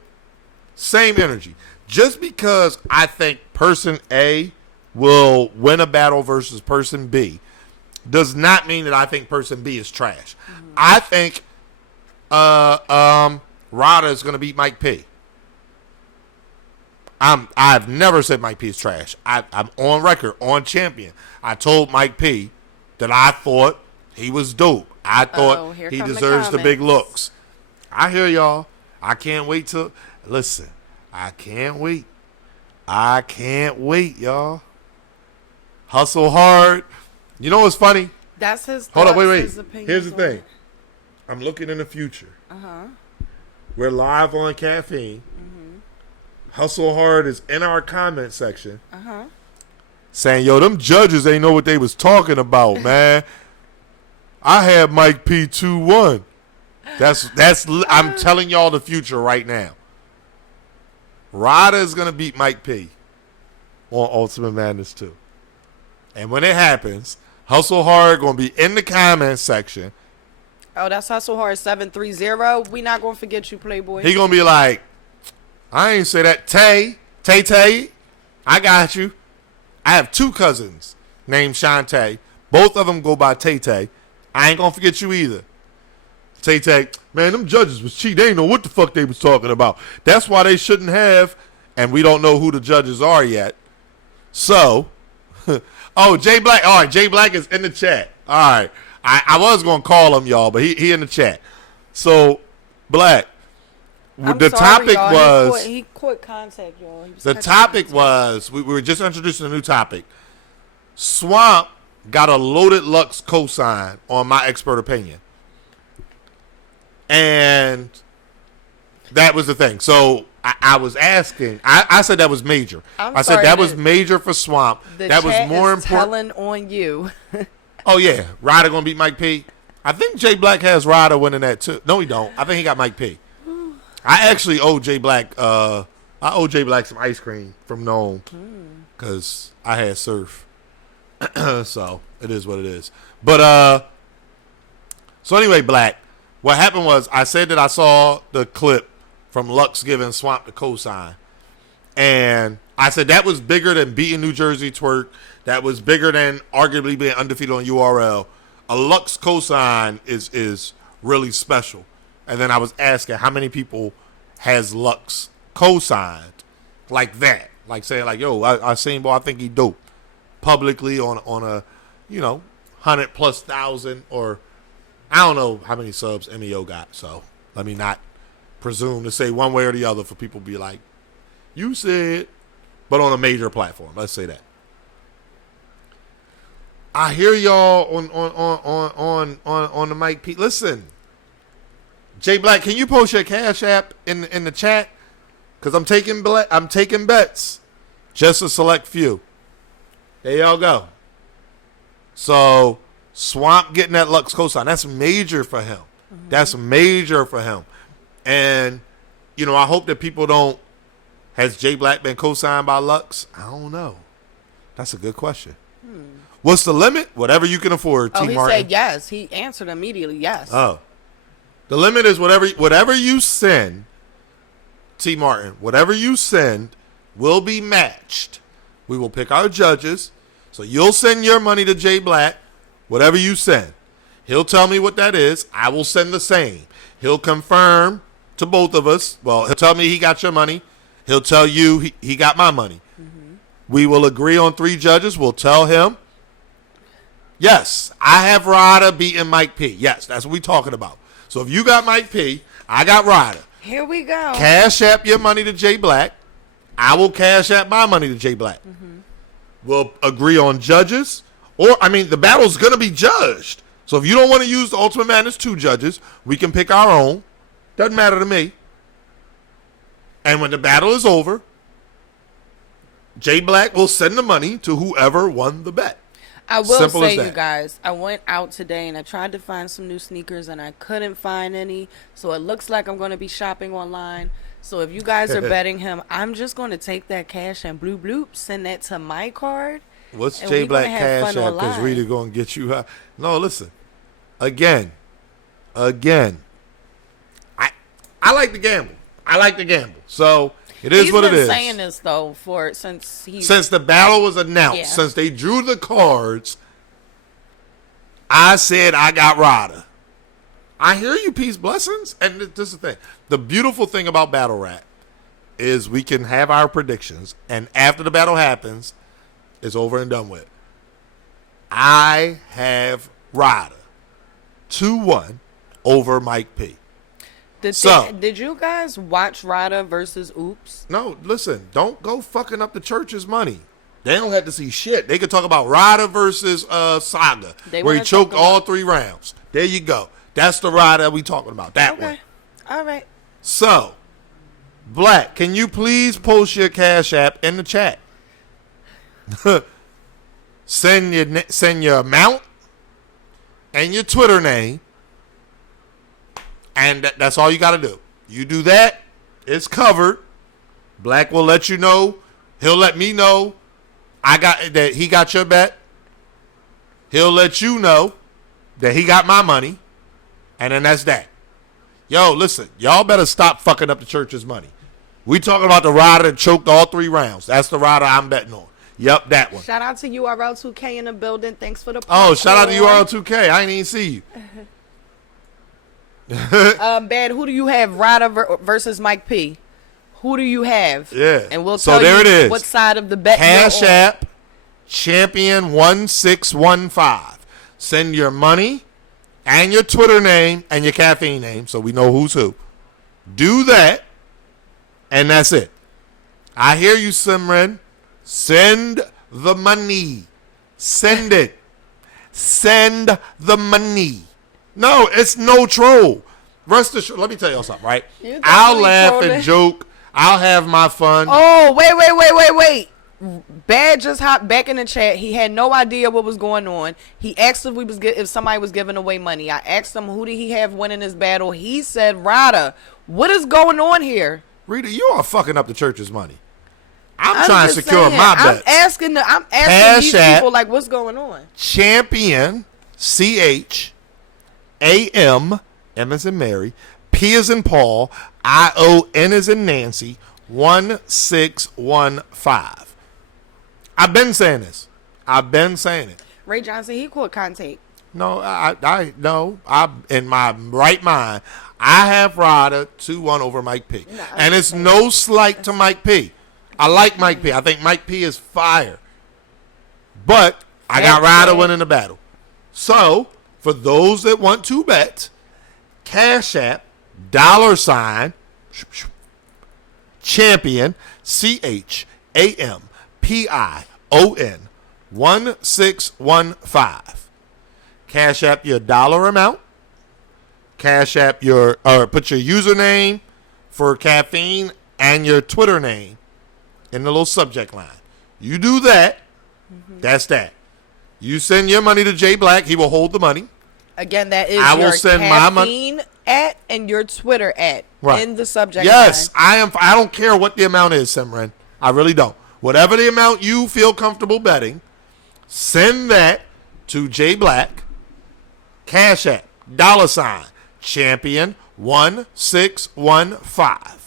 Same energy. Just because I think person A will win a battle versus person B does not mean that I think person B is trash. Mm-hmm. I think Rada is going to beat Mike P. I've never said Mike P is trash. I'm on record, on Champion. I told Mike P that I thought he was dope. I thought he deserves the big looks. I hear y'all. I can't wait to listen. I can't wait. I can't wait, y'all. Hustle hard. You know what's funny? That's his. Hold on, wait. Here's the thing. I'm looking in the future. We're live on Caffeine. Hustle Hard is in our comment section. Saying, yo, them judges ain't know what they was talking about, man. I had Mike P 2-1. That's I'm telling y'all the future right now. Rada is gonna beat Mike P on Ultimate Madness 2. And when it happens, Hustle Hard gonna be in the comment section. Oh, that's Hustle Hard 730. We not gonna forget you, Playboy. He gonna be like, I ain't say that. Tay, I got you. I have two cousins named Shantae. Both of them go by Tay. I ain't gonna forget you either. Tay, man, them judges was cheating. They ain't know what the fuck they was talking about. That's why they shouldn't have, and we don't know who the judges are yet. So, Jay Black. All right, Jay Black is in the chat. All right. I was going to call him, y'all, but he in the chat. So, Black, topic was... He quit contact, y'all. The topic was, we were just introducing a new topic. Swamp got a loaded Lux cosign on my expert opinion. And that was the thing. So, I was asking. I said that was major. I said that was major for Swamp. That was more important. Telling on you. Oh, yeah. Ryder going to beat Mike P. I think Jay Black has Ryder winning that, too. No, he don't. I think he got Mike P. I actually owe Jay Black some ice cream from NOME because I had surf. So, it is what it is. But, so anyway, Black, what happened was I said that I saw the clip from Lux giving Swamp the cosign. And I said that was bigger than beating New Jersey Twerk. That was bigger than arguably being undefeated on URL. A Lux cosign is really special. And then I was asking how many people has Lux cosigned like that, like saying like, yo, I seen boy, I think he dope publicly on a 100,000+ or I don't know how many subs MEO got. So let me not presume to say one way or the other for people to be like, you said, but on a major platform. Let's say that. I hear y'all on the Mike P. Listen, Jay Black, can you post your Cash App in the chat? Because I'm taking bets, just a select few. There y'all go. So Swamp getting that Lux cosign, that's major for him. That's major for him. And I hope that people don't. Has Jay Black been co-signed by Lux? I don't know. That's a good question. What's the limit? Whatever you can afford, T. He Martin. said yes. He answered immediately, yes. Oh. The limit is whatever you send, T. Martin, whatever you send will be matched. We will pick our judges. So you'll send your money to Jay Black, whatever you send. He'll tell me what that is. I will send the same. He'll confirm to both of us. Well, he'll tell me he got your money. He'll tell you he got my money. We will agree on 3 judges. We'll tell him, yes, I have Rada beating Mike P. Yes, that's what we're talking about. So if you got Mike P, I got Rada. Here we go. Cash App your money to Jay Black. I will cash app my money to Jay Black. We'll agree on judges. The battle's going to be judged. So if you don't want to use the Ultimate Madness 2 judges, we can pick our own. Doesn't matter to me. And when the battle is over, Jay Black will send the money to whoever won the bet. I will say, you guys, I went out today and I tried to find some new sneakers and I couldn't find any. So it looks like I'm going to be shopping online. So if you guys are betting him, I'm just going to take that cash and bloop bloop, send that to my card. What's J Black Cash App? Because Rita going to get you high. No, listen. Again. I like to gamble. So it is what it is. He's been saying this though since the battle was announced, since they drew the cards. I said I got Rada. I hear you, peace, blessings, and this is the thing. The beautiful thing about battle rap is we can have our predictions, and after the battle happens, it's over and done with. I have Rada 2-1 over Mike P. Did you guys watch Rada versus Oops? No, listen. Don't go fucking up the church's money. They don't have to see shit. They could talk about Rada versus Saga, where he choked all 3 rounds. There you go. That's the Rada we talking about. That one. All right. So, Black, can you please post your Cash App in the chat? Send your amount and your Twitter name. And that's all you got to do. You do that, it's covered. Black will let you know. He'll let me know that he got your bet. He'll let you know that he got my money. And then that's that. Yo, listen, y'all better stop fucking up the church's money. We talking about the rider that choked all 3 rounds. That's the rider I'm betting on. Yep, that one. Shout out to URL2K in the building. Thanks for the popcorn. Oh, shout out to URL2K. I ain't even see you. Bad, who do you have? Rada versus Mike P. Who do you have? Yeah. And we'll tell there you it is. what side of the bet Cash you're on. App, Champion 1615. Send your money and your Twitter name and your Caffeine name so we know who's who. Do that, and that's it. I hear you, Simran. Send the money. Send it. Send the money. No, it's no troll. Rest assured, let me tell y'all something, right? I'll laugh and joke. I'll have my fun. Oh, wait. Bad just hopped back in the chat. He had no idea what was going on. He asked if somebody was giving away money. I asked him who did he have winning this battle. He said Rada. What is going on here? Rita, you are fucking up the church's money. I'm trying to secure my bets. I'm asking these people, like, what's going on? Champion, CHAM, M as in Mary, P as in Paul, ION as in Nancy, 1615. I've been saying this. Ray Johnson, he caught contact. No, I'm in my right mind. I have Rada 2-1 over Mike P. No, and it's no slight to Mike P. I like Mike P. I think Mike P is fire. But I got Rada winning the battle. So, for those that want to bet, Cash App, $, Champion, CHAMPION, 1615. Cash App your dollar amount. Cash App put your username for Caffeine and your Twitter name in the little subject line. You do that. Mm-hmm. That's that. You send your money to J Black. He will hold the money. Again, that is your Caffeine at and your Twitter at in the subject line. Yes, I don't care what the amount is, Simran. I really don't. Whatever the amount you feel comfortable betting, send that to J Black. Cash App, $, Champion 1615.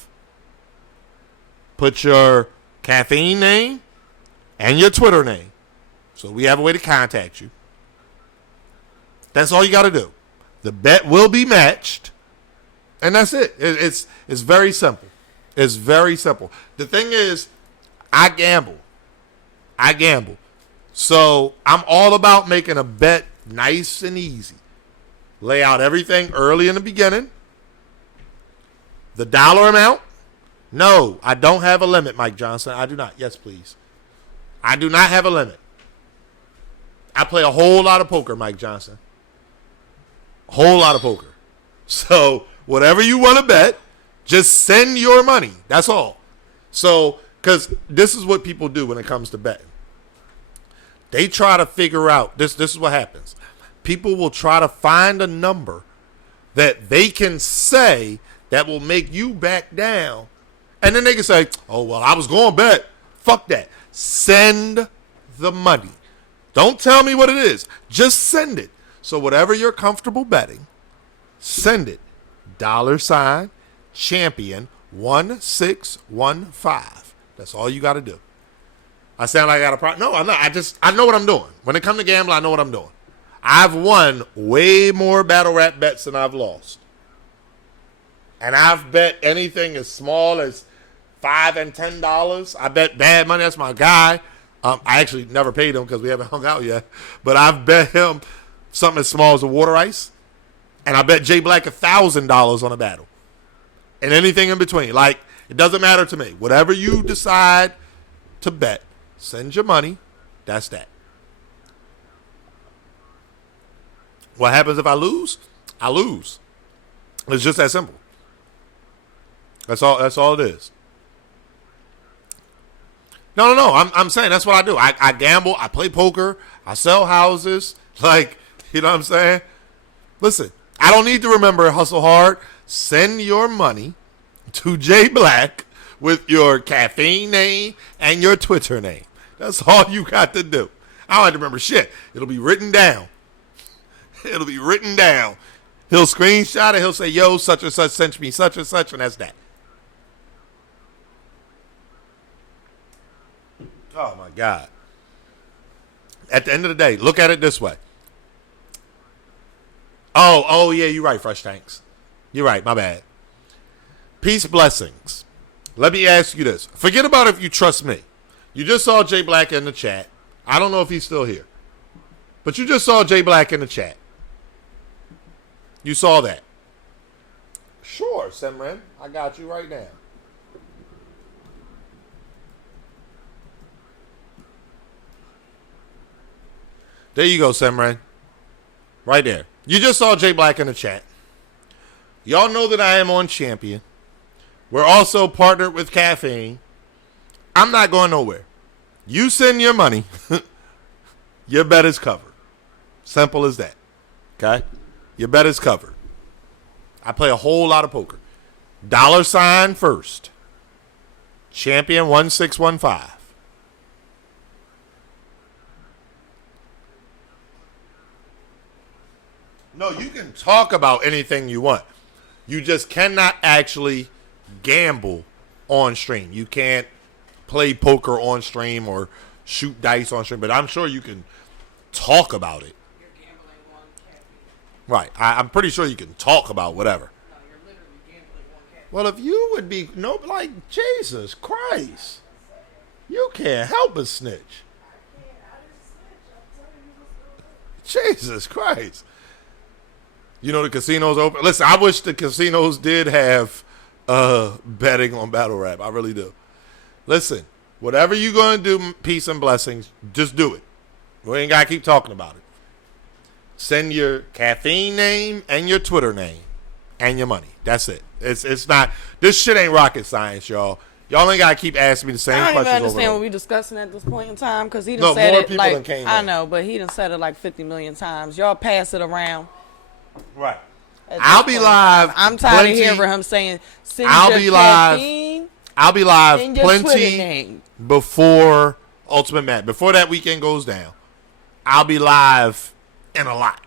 Put your Caffeine name and your Twitter name so we have a way to contact you. That's all you got to do. The bet will be matched, and that's it. It's very simple. It's very simple. The thing is, I gamble. So I'm all about making a bet nice and easy. Lay out everything early in the beginning. The dollar amount? No, I don't have a limit, Mike Johnson. I do not. Yes, please. I do not have a limit. I play a whole lot of poker, Mike Johnson. A whole lot of poker. So whatever you want to bet, just send your money. That's all. So, because this is what people do when it comes to betting. They try to figure out, this is what happens. People will try to find a number that they can say that will make you back down And then they can say, oh, well, I was going to bet. Fuck that. Send the money. Don't tell me what it is. Just send it. So whatever you're comfortable betting, send it. $champion 1615. That's all you got to do. I sound like I got a problem. No, I'm not. I know what I'm doing. When it comes to gambling, I know what I'm doing. I've won way more battle rap bets than I've lost. And I've bet anything as small as $5 and $10. I bet Bad Money. That's my guy. I actually never paid him because we haven't hung out yet. But I've bet him something as small as a water ice. And I bet Jay Black $1,000 on a battle. And anything in between. Like, it doesn't matter to me. Whatever you decide to bet, send your money. That's that. What happens if I lose? I lose. It's just that simple. That's all it is. No. I'm saying that's what I do. I gamble. I play poker. I sell houses. Like, you know what I'm saying? Listen, I don't need to remember Hustle Hard. Send your money to Jay Black with your Caffeine name and your Twitter name. That's all you got to do. I don't have to remember shit. It'll be written down. It'll be written down. He'll screenshot it. He'll say, yo, such and such sent me such and such, and that's that. Oh, my God. At the end of the day, look at it this way. Oh, yeah, you're right, Fresh Tanks. You're right, my bad. Peace, blessings. Let me ask you this. Forget about if you trust me. You just saw Jay Black in the chat. I don't know if he's still here. But you just saw Jay Black in the chat. You saw that. Sure, Simran. I got you right now. There you go, Simran. Right there. You just saw Jay Black in the chat. Y'all know that I am on Champion. We're also partnered with Caffeine. I'm not going nowhere. You send your money. Your bet is covered. Simple as that. Okay? Your bet is covered. I play a whole lot of poker. $ first. Champion 1615. No, you can talk about anything you want. You just cannot actually gamble on stream. You can't play poker on stream or shoot dice on stream, but I'm sure you can talk about it. You're gambling on Caffeine. Right. I'm pretty sure you can talk about whatever. No, you're literally gambling on Caffeine. Well, if you would be, no, like, Jesus Christ. You can't help but snitch. I didn't snitch. I'm telling you what's going on. Jesus Christ. You know the casinos open. Listen, I wish the casinos did have betting on battle rap. I really do. Listen, whatever you're going to do, peace and blessings, just do it. We ain't got to keep talking about it. Send your Caffeine name and your Twitter name and your money. That's it. It's not, this shit ain't rocket science, y'all. Y'all ain't got to keep asking me the same questions. I don't even understand over. what we discussing at this point in time because he done said more it people like, than came I in. know, but he done said it like 50 million times. Y'all pass it around. Right. I'll be live. I'm tired plenty, of hearing him saying, send I'll your be live. Caffeine I'll be live and your Twitter plenty name. before Ultimate Mat. Before that weekend goes down, I'll be live in a lot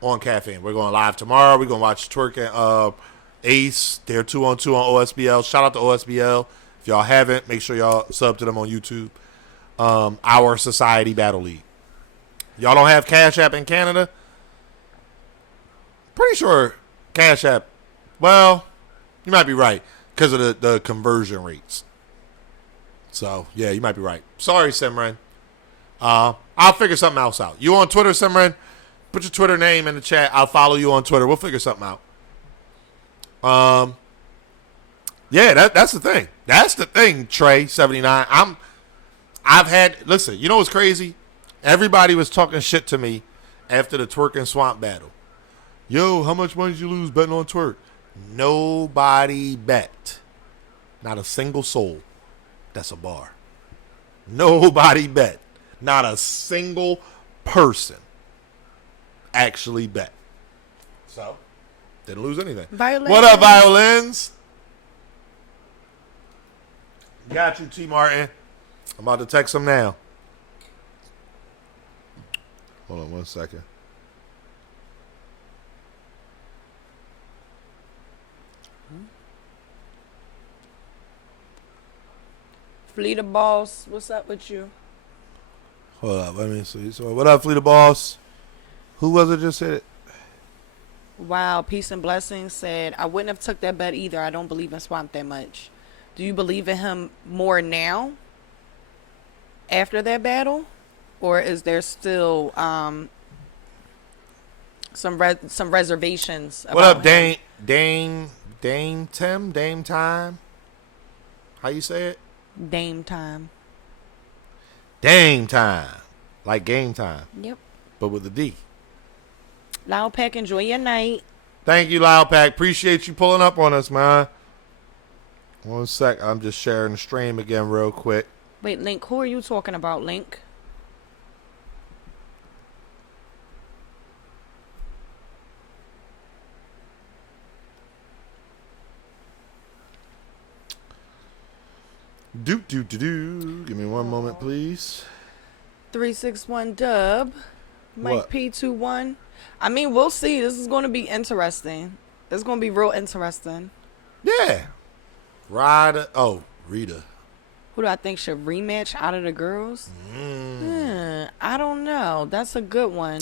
on Caffeine. We're going live tomorrow. We're going to watch Twerk and Ace. They're 2-on-2 on OSBL. Shout out to OSBL. If y'all haven't, make sure y'all sub to them on YouTube. Our Society Battle League. Y'all don't have Cash App in Canada? Pretty sure Cash App, well, you might be right because of the conversion rates. So, yeah, you might be right. Sorry, Simran. I'll figure something else out. You on Twitter, Simran? Put your Twitter name in the chat. I'll follow you on Twitter. We'll figure something out. Yeah, that's the thing. That's the thing, Trey79. Listen, you know what's crazy? Everybody was talking shit to me after the Twerk and Swamp battle. Yo, how much money did you lose betting on Twerk? Nobody bet. Not a single soul. That's a bar. Nobody bet. Not a single person actually bet. So, didn't lose anything. Violins. What up, violins? Got you, T. Martin. I'm about to text him now. Hold on 1 second. Fleeta Boss, what's up with you? Hold up, let me see. So, what up, Fleeta Boss? Who was it just said it? Wow, Peace and Blessings said, I wouldn't have took that bet either. I don't believe in Swamp that much. Do you believe in him more now after that battle? Or is there still some reservations about What up, him? Dame Time? How you say it? Dame Time. Dame Time. Like game time. Yep. But with a D. Loud Pack, enjoy your night. Thank you, Loud Pack. Appreciate you pulling up on us, man. 1 sec. I'm just sharing the stream again real quick. Wait, Link, who are you talking about, Link? Do. Give me 1 moment, please. 361 Dub. Mike What? P21. I mean, we'll see. This is going to be interesting. It's going to be real interesting. Yeah. Rita. Who do I think should rematch out of the girls? I don't know. That's a good one.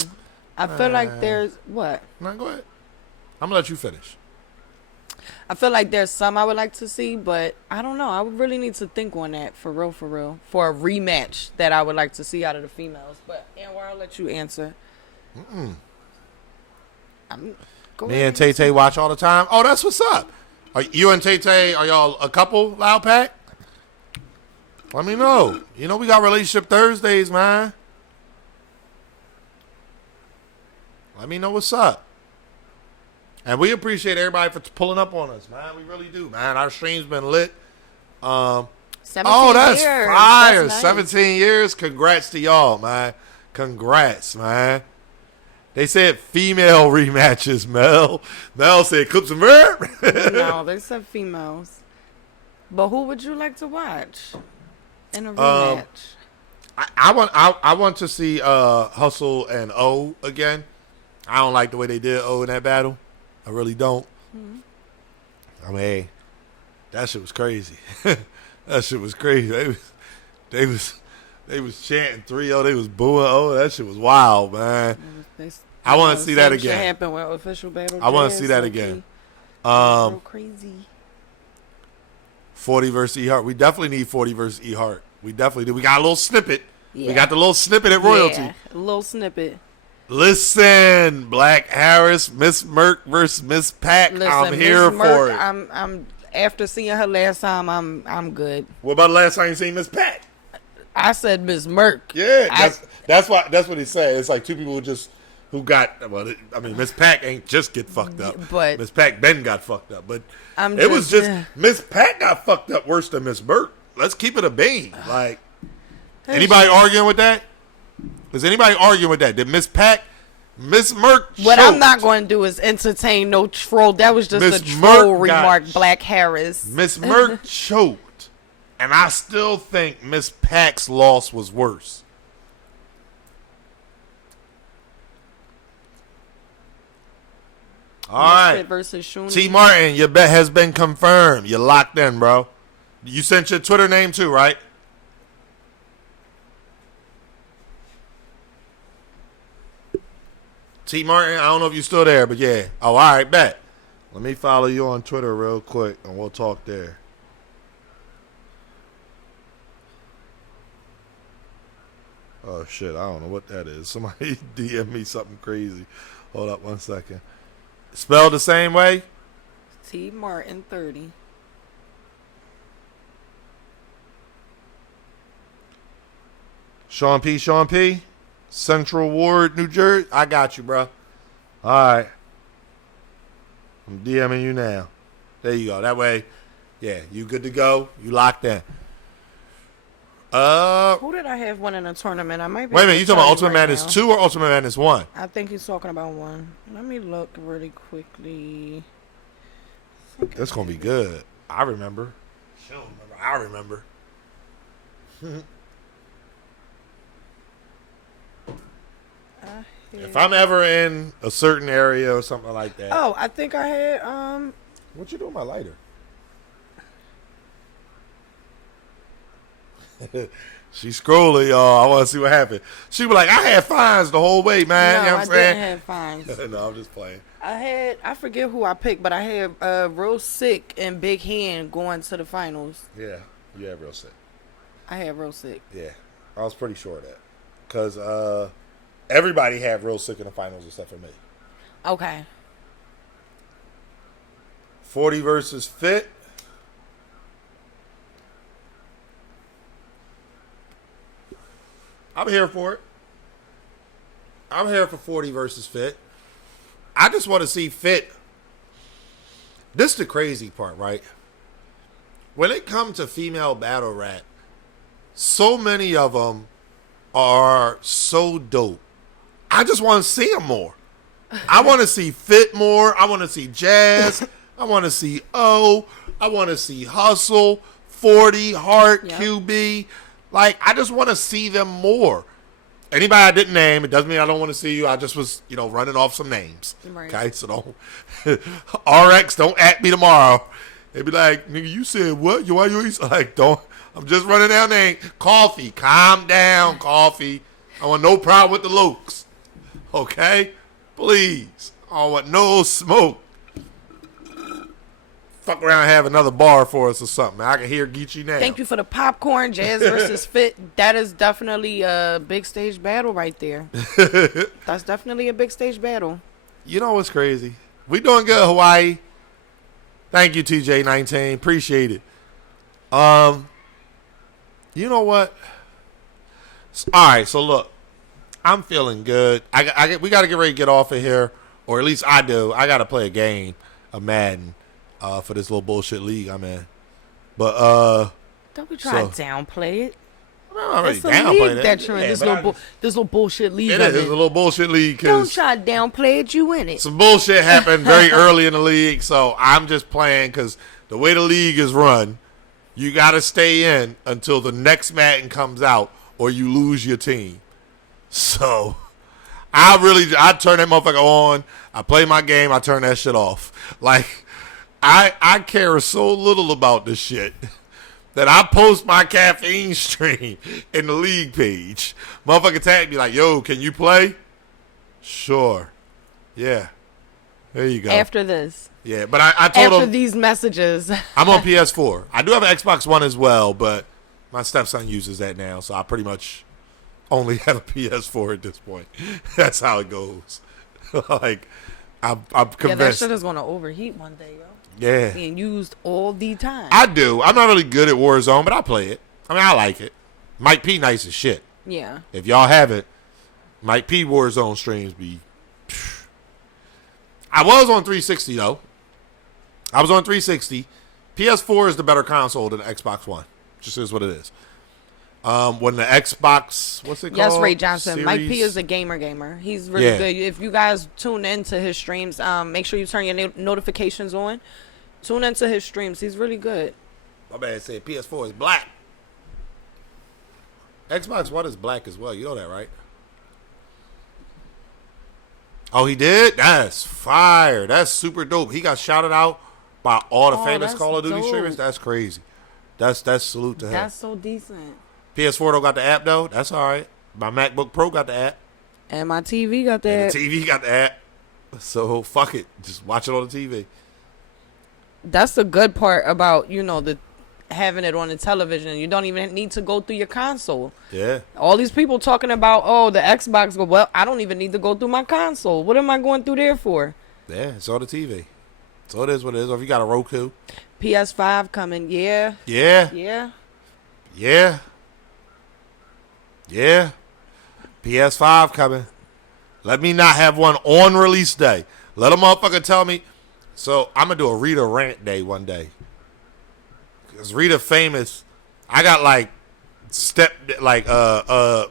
I feel like there's... What? No, go ahead. I'm going to let you finish. I feel like there's some I would like to see, but I don't know. I would really need to think on that for real. For a rematch that I would like to see out of the females. But, AnR, I'll let you answer. Me and Tay Tay watch all the time. Oh, that's what's up. Are you and Tay Tay, are y'all a couple, Loud Pack? Let me know. You know we got Relationship Thursdays, man. Let me know what's up. And we appreciate everybody for pulling up on us, man. We really do, man. Our stream's been lit. 17 that's years. fire. That's nice. 17 years. Congrats to y'all, man. Congrats, man. They said female rematches, Mel. Mel said clips and verb. No, they said females. But who would you like to watch in a rematch? I want to see Hustle and O again. I don't like the way they did O in that battle. I really don't. I mean, hey, that shit was crazy. That shit was crazy. They was chanting 3-0. They was booing O. That shit was wild, man. I want to see that again. Happened with official battle. I want to see that again. Real crazy. 40 versus E Hart. We definitely need 40 versus E Hart. We definitely do. We got a little snippet. Yeah. We got the little snippet at Royalty. Yeah, a little snippet. Listen, Black Harris, Miss Merck versus Miss Pack. Listen, I'm here Miss Merck, for it. I'm after seeing her last time. I'm good. What about the last time you seen Miss Pack? I said Miss Merck. Yeah, that's what he said. It's like two people who got. Well, I mean, Miss Pack ain't just get fucked up, but Miss Pack Ben got fucked up. But it was just Miss Pack got fucked up worse than Miss Merck. Let's keep it a bean. Like anybody arguing with that? Is anybody arguing with that? Did Miss Pack, Miss Merck? What choked. I'm not going to do is entertain no troll. That was just Miss a troll Merck remark. Black Harris. Miss Merck choked, and I still think Miss Pack's loss was worse. All right, versus Shuni. T. Martin, your bet has been confirmed. You're locked in, bro. You sent your Twitter name too, right? T. Martin, I don't know if you're still there, but yeah. Oh, all right, bet. Let me follow you on Twitter real quick, and we'll talk there. Oh, shit, I don't know what that is. Somebody DM me something crazy. Hold up 1 second. Spelled the same way? T. Martin 30. Sean P. Central Ward, New Jersey. I got you, bro. All right. I'm DMing you now. There you go. That way, yeah, you good to go. You locked in. Who did I have one in a tournament? I might be. Wait a minute. You talking about Ultimate right Madness now. 2 or Ultimate Madness 1? I think he's talking about 1. Let me look really quickly. That's going to be good. I remember. She don't remember. I remember. If I'm ever in a certain area or something like that. Oh, I think I had What you doing with my lighter? She's scrolling, y'all. I want to see what happened. She was like, I had fines the whole way, man. No, you know what I'm saying? didn't have fines. No, I'm just playing. I forget who I picked, but I had Real Sick and Big Hand going to the finals. Yeah, you had Real Sick. I had Real Sick. Yeah, I was pretty sure of that. Because everybody had Real Sick in the finals except for me. Okay. 40 versus Fit. I'm here for it. I'm here for 40 versus Fit. I just want to see Fit. This is the crazy part, right? When it comes to female battle rap, so many of them are so dope. I just want to see them more. I want to see Fit more. I want to see Jazz. I want to see O. I want to see Hustle, 40, Heart, Yep. QB. Like, I just want to see them more. Anybody I didn't name, it doesn't mean I don't want to see you. I just was, running off some names. Right. Okay, so don't. RX, don't at me tomorrow. They be like, nigga, you said what? Why you like, don't. I'm just running down names. Coffee, calm down, Coffee. I want no problem with the Lokes. Okay? Please. I don't want no smoke. Fuck around and have another bar for us or something. I can hear Geechee now. Thank you for the popcorn. Jazz versus Fit. That is definitely a big stage battle right there. That's definitely a big stage battle. You know what's crazy? We doing good, Hawaii. Thank you, TJ19. Appreciate it. You know what? All right, so look. I'm feeling good. We got to get ready to get off of here, or at least I do. I got to play a game of Madden for this little bullshit league I'm in. But don't be trying to downplay it. I'm already It's a downplaying league it. that you're in. Yeah, This little bullshit league. it is. It's a little bullshit league. Don't try to downplay it. You in it. Some bullshit happened very early in the league, so I'm just playing because the way the league is run, you got to stay in until the next Madden comes out or you lose your team. So I turn that motherfucker on. I play my game. I turn that shit off. Like, I care so little about this shit that I post my Caffeine stream in the league page. Motherfucker tag me like, yo, can you play? Sure. Yeah. There you go. After this. Yeah, but I told After him these messages. I'm on PS4. I do have an Xbox One as well, but my stepson uses that now, so I pretty much only have a PS4 at this point. That's how it goes. Like, I'm convinced. Yeah, that shit is going to overheat one day, yo. Yeah. Being used all the time. I do. I'm not really good at Warzone, but I play it. I mean, I like it. Mike P nice as shit. Yeah. If y'all haven't, Mike P Warzone streams be... I was on 360, though. I was on 360. PS4 is the better console than the Xbox One. Just is what it is. When the Xbox, what's it called? Yes, Ray Johnson. Series? Mike P is a gamer. He's really good. If you guys tune into his streams, make sure you turn your notifications on. Tune into his streams. He's really good. My bad said PS4 is black. Xbox One is black as well. You know that, right? Oh, he did? That's fire. That's super dope. He got shouted out by all the famous Call of Duty streamers. That's crazy. That's salute to him. That's so decent. PS4 don't got the app, though. That's all right. My MacBook Pro got the app. And my TV got that. And the TV got the app. So, fuck it. Just watch it on the TV. That's the good part about, the having it on the television. You don't even need to go through your console. Yeah. All these people talking about, the Xbox. Well, I don't even need to go through my console. What am I going through there for? Yeah, it's on the TV. So it is what it is. Or if you got a Roku. PS5 coming. Yeah. Yeah. Yeah. Yeah. Yeah. PS5 coming. Let me not have one on release day. Let a motherfucker tell me. So I'm going to do a Rita rant day one day. Because Rita famous. I got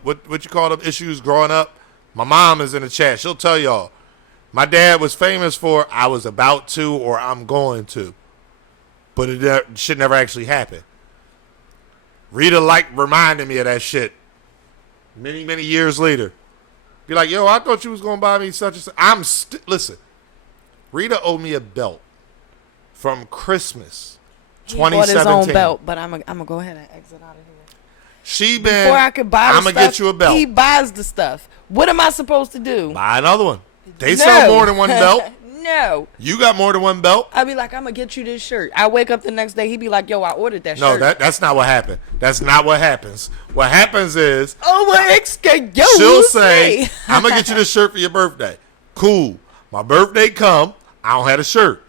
what you call them issues growing up. My mom is in the chat. She'll tell y'all. My dad was famous for I was about to or I'm going to. But shit never actually happened. Rita reminded me of that shit many, many years later. Be like, yo, I thought you was going to buy me such and such. Listen, Rita owed me a belt from Christmas 2017. He bought his own belt, but I'm going to go ahead and exit out of here. Before I could buy the I'm going to get you a belt. He buys the stuff. What am I supposed to do? Buy another one. They sell more than one belt. No. You got more than one belt? I'd be like, I'm going to get you this shirt. I wake up the next day, he'd be like, yo, I ordered that shirt. No, that's not what happened. That's not what happens. What happens is, she'll say, I'm going to get you this shirt for your birthday. Cool. My birthday come, I don't have a shirt.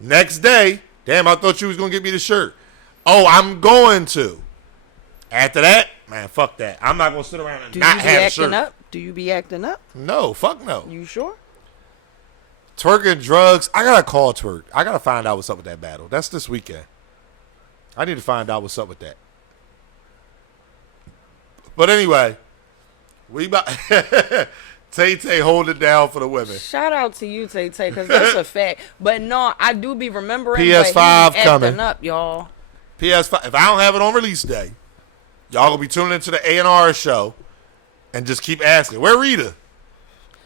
Next day, damn, I thought you was going to get me the shirt. Oh, I'm going to. After that, man, fuck that. I'm not going to sit around and not have a shirt. Up? Do you be acting up? No, fuck no. You sure? Twerking drugs. I gotta call Twerk. I gotta find out what's up with that battle. That's this weekend. I need to find out what's up with that. But anyway, we about Tay hold it down for the women. Shout out to you, Tay, because that's a fact. But no, I do be remembering. PS5 coming acting up, y'all. PS5. If I don't have it on release day, y'all gonna be tuning into the AnR show and just keep asking, where Rita?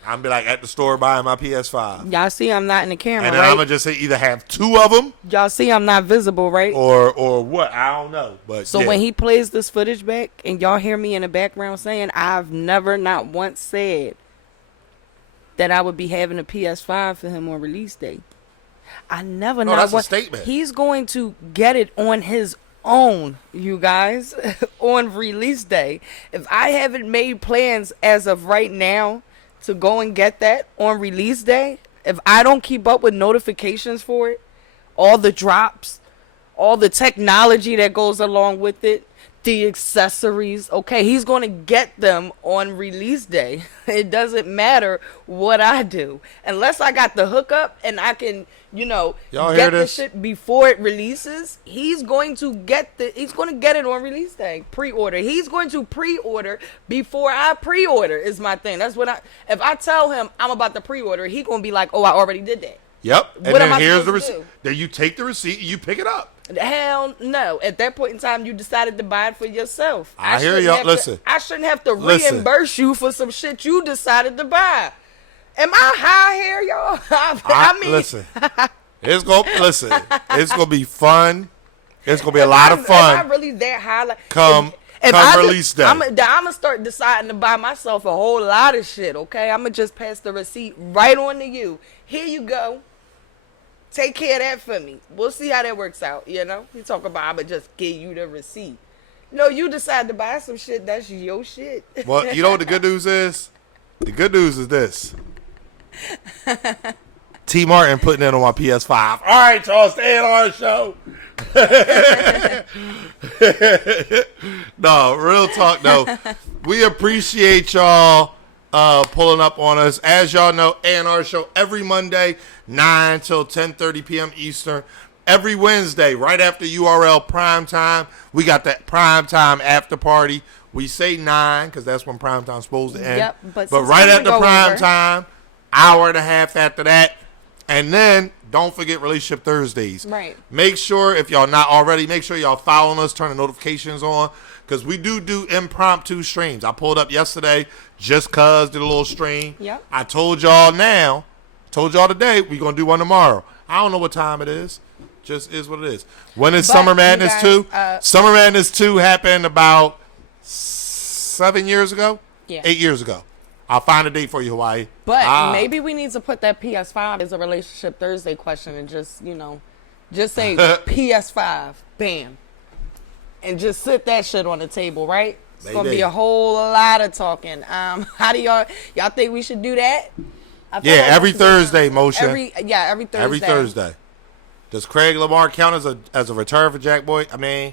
I'm be like at the store buying my PS5. Y'all see I'm not in the camera, and then right? I'm gonna just say either have two of them. Y'all see I'm not visible, right? Or what? I don't know. But so when he plays this footage back and y'all hear me in the background saying I've never not once said that I would be having a PS5 for him on release day. I never not that's once. a statement. He's going to get it on his own, you guys, on release day. If I haven't made plans as of right now to go and get that on release day, if I don't keep up with notifications for it, all the drops, all the technology that goes along with it, the accessories, okay, he's going to get them on release day. It doesn't matter what I do. Unless I got the hookup and I can, Y'all get the shit before it releases, he's going to get it on release day. Pre-order. He's going to pre-order before I pre-order is my thing. That's what if I tell him I'm about to pre-order, he going to be like, "Oh, I already did that." Yep. What am I here's the supposed to receipt. do? Then you take the receipt and you pick it up. Hell no. At that point in time, you decided to buy it for yourself. I hear y'all. Listen. I shouldn't have to reimburse you for some shit you decided to buy. Am I high here, y'all? I mean, listen. It's gonna be fun. It's gonna be a lot of fun. Am I really that high? Like, come release day. I'm gonna start deciding to buy myself a whole lot of shit. Okay, I'm gonna just pass the receipt right on to you. Here you go. Take care of that for me. We'll see how that works out. You talk about I'm gonna just give you the receipt. No, you decide to buy some shit. That's your shit. Well, you know what the good news is? The good news is this. T. Martin putting it on my PS5. All right, y'all, stay on our show. No, real talk, though. We appreciate y'all pulling up on us. As y'all know, AnR show every Monday, 9 till 10:30 p.m. Eastern. Every Wednesday, right after URL prime time, we got that prime time after party. We say 9 because that's when prime time's supposed to end. Yep, but right after prime time, hour and a half after that. And then, don't forget Relationship Thursdays. Right. Make sure, if y'all not already, make sure y'all following us, turn the notifications on. Because we do impromptu streams. I pulled up yesterday just because, did a little stream. Yep. I told y'all today, we're going to do one tomorrow. I don't know what time it is. Just is what it is. When is Summer Madness 2? Summer Madness 2 happened about 7 years ago? Yeah. 8 years ago. I'll find a date for you, Hawaii. But maybe we need to put that PS5 as a Relationship Thursday question and just say PS5, bam. And just sit that shit on the table, right? It's going to be a whole lot of talking. How do y'all think we should do that? Yeah, every Thursday, Motion. Every Thursday. Every Thursday. Does Craig Lamar count as a return for Jack Boy? I mean,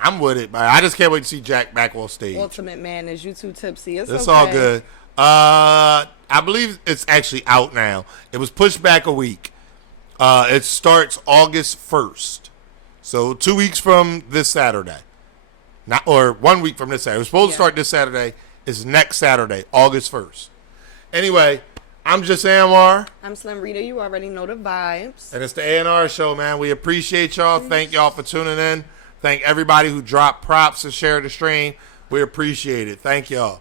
I'm with it, but I just can't wait to see Jack back on stage. Ultimate Man, is you too tipsy? It's okay. All good. I believe it's actually out now. It was pushed back a week. It starts August 1st. So 2 weeks from this Saturday. 1 week from this Saturday. It was supposed to start this Saturday. It's next Saturday, August 1st. Anyway, I'm just AnR. I'm Slim Rita. You already know the vibes. And it's the AnR show, man. We appreciate y'all. Thank y'all for tuning in. thank everybody who dropped props and shared the stream. We appreciate it. Thank y'all.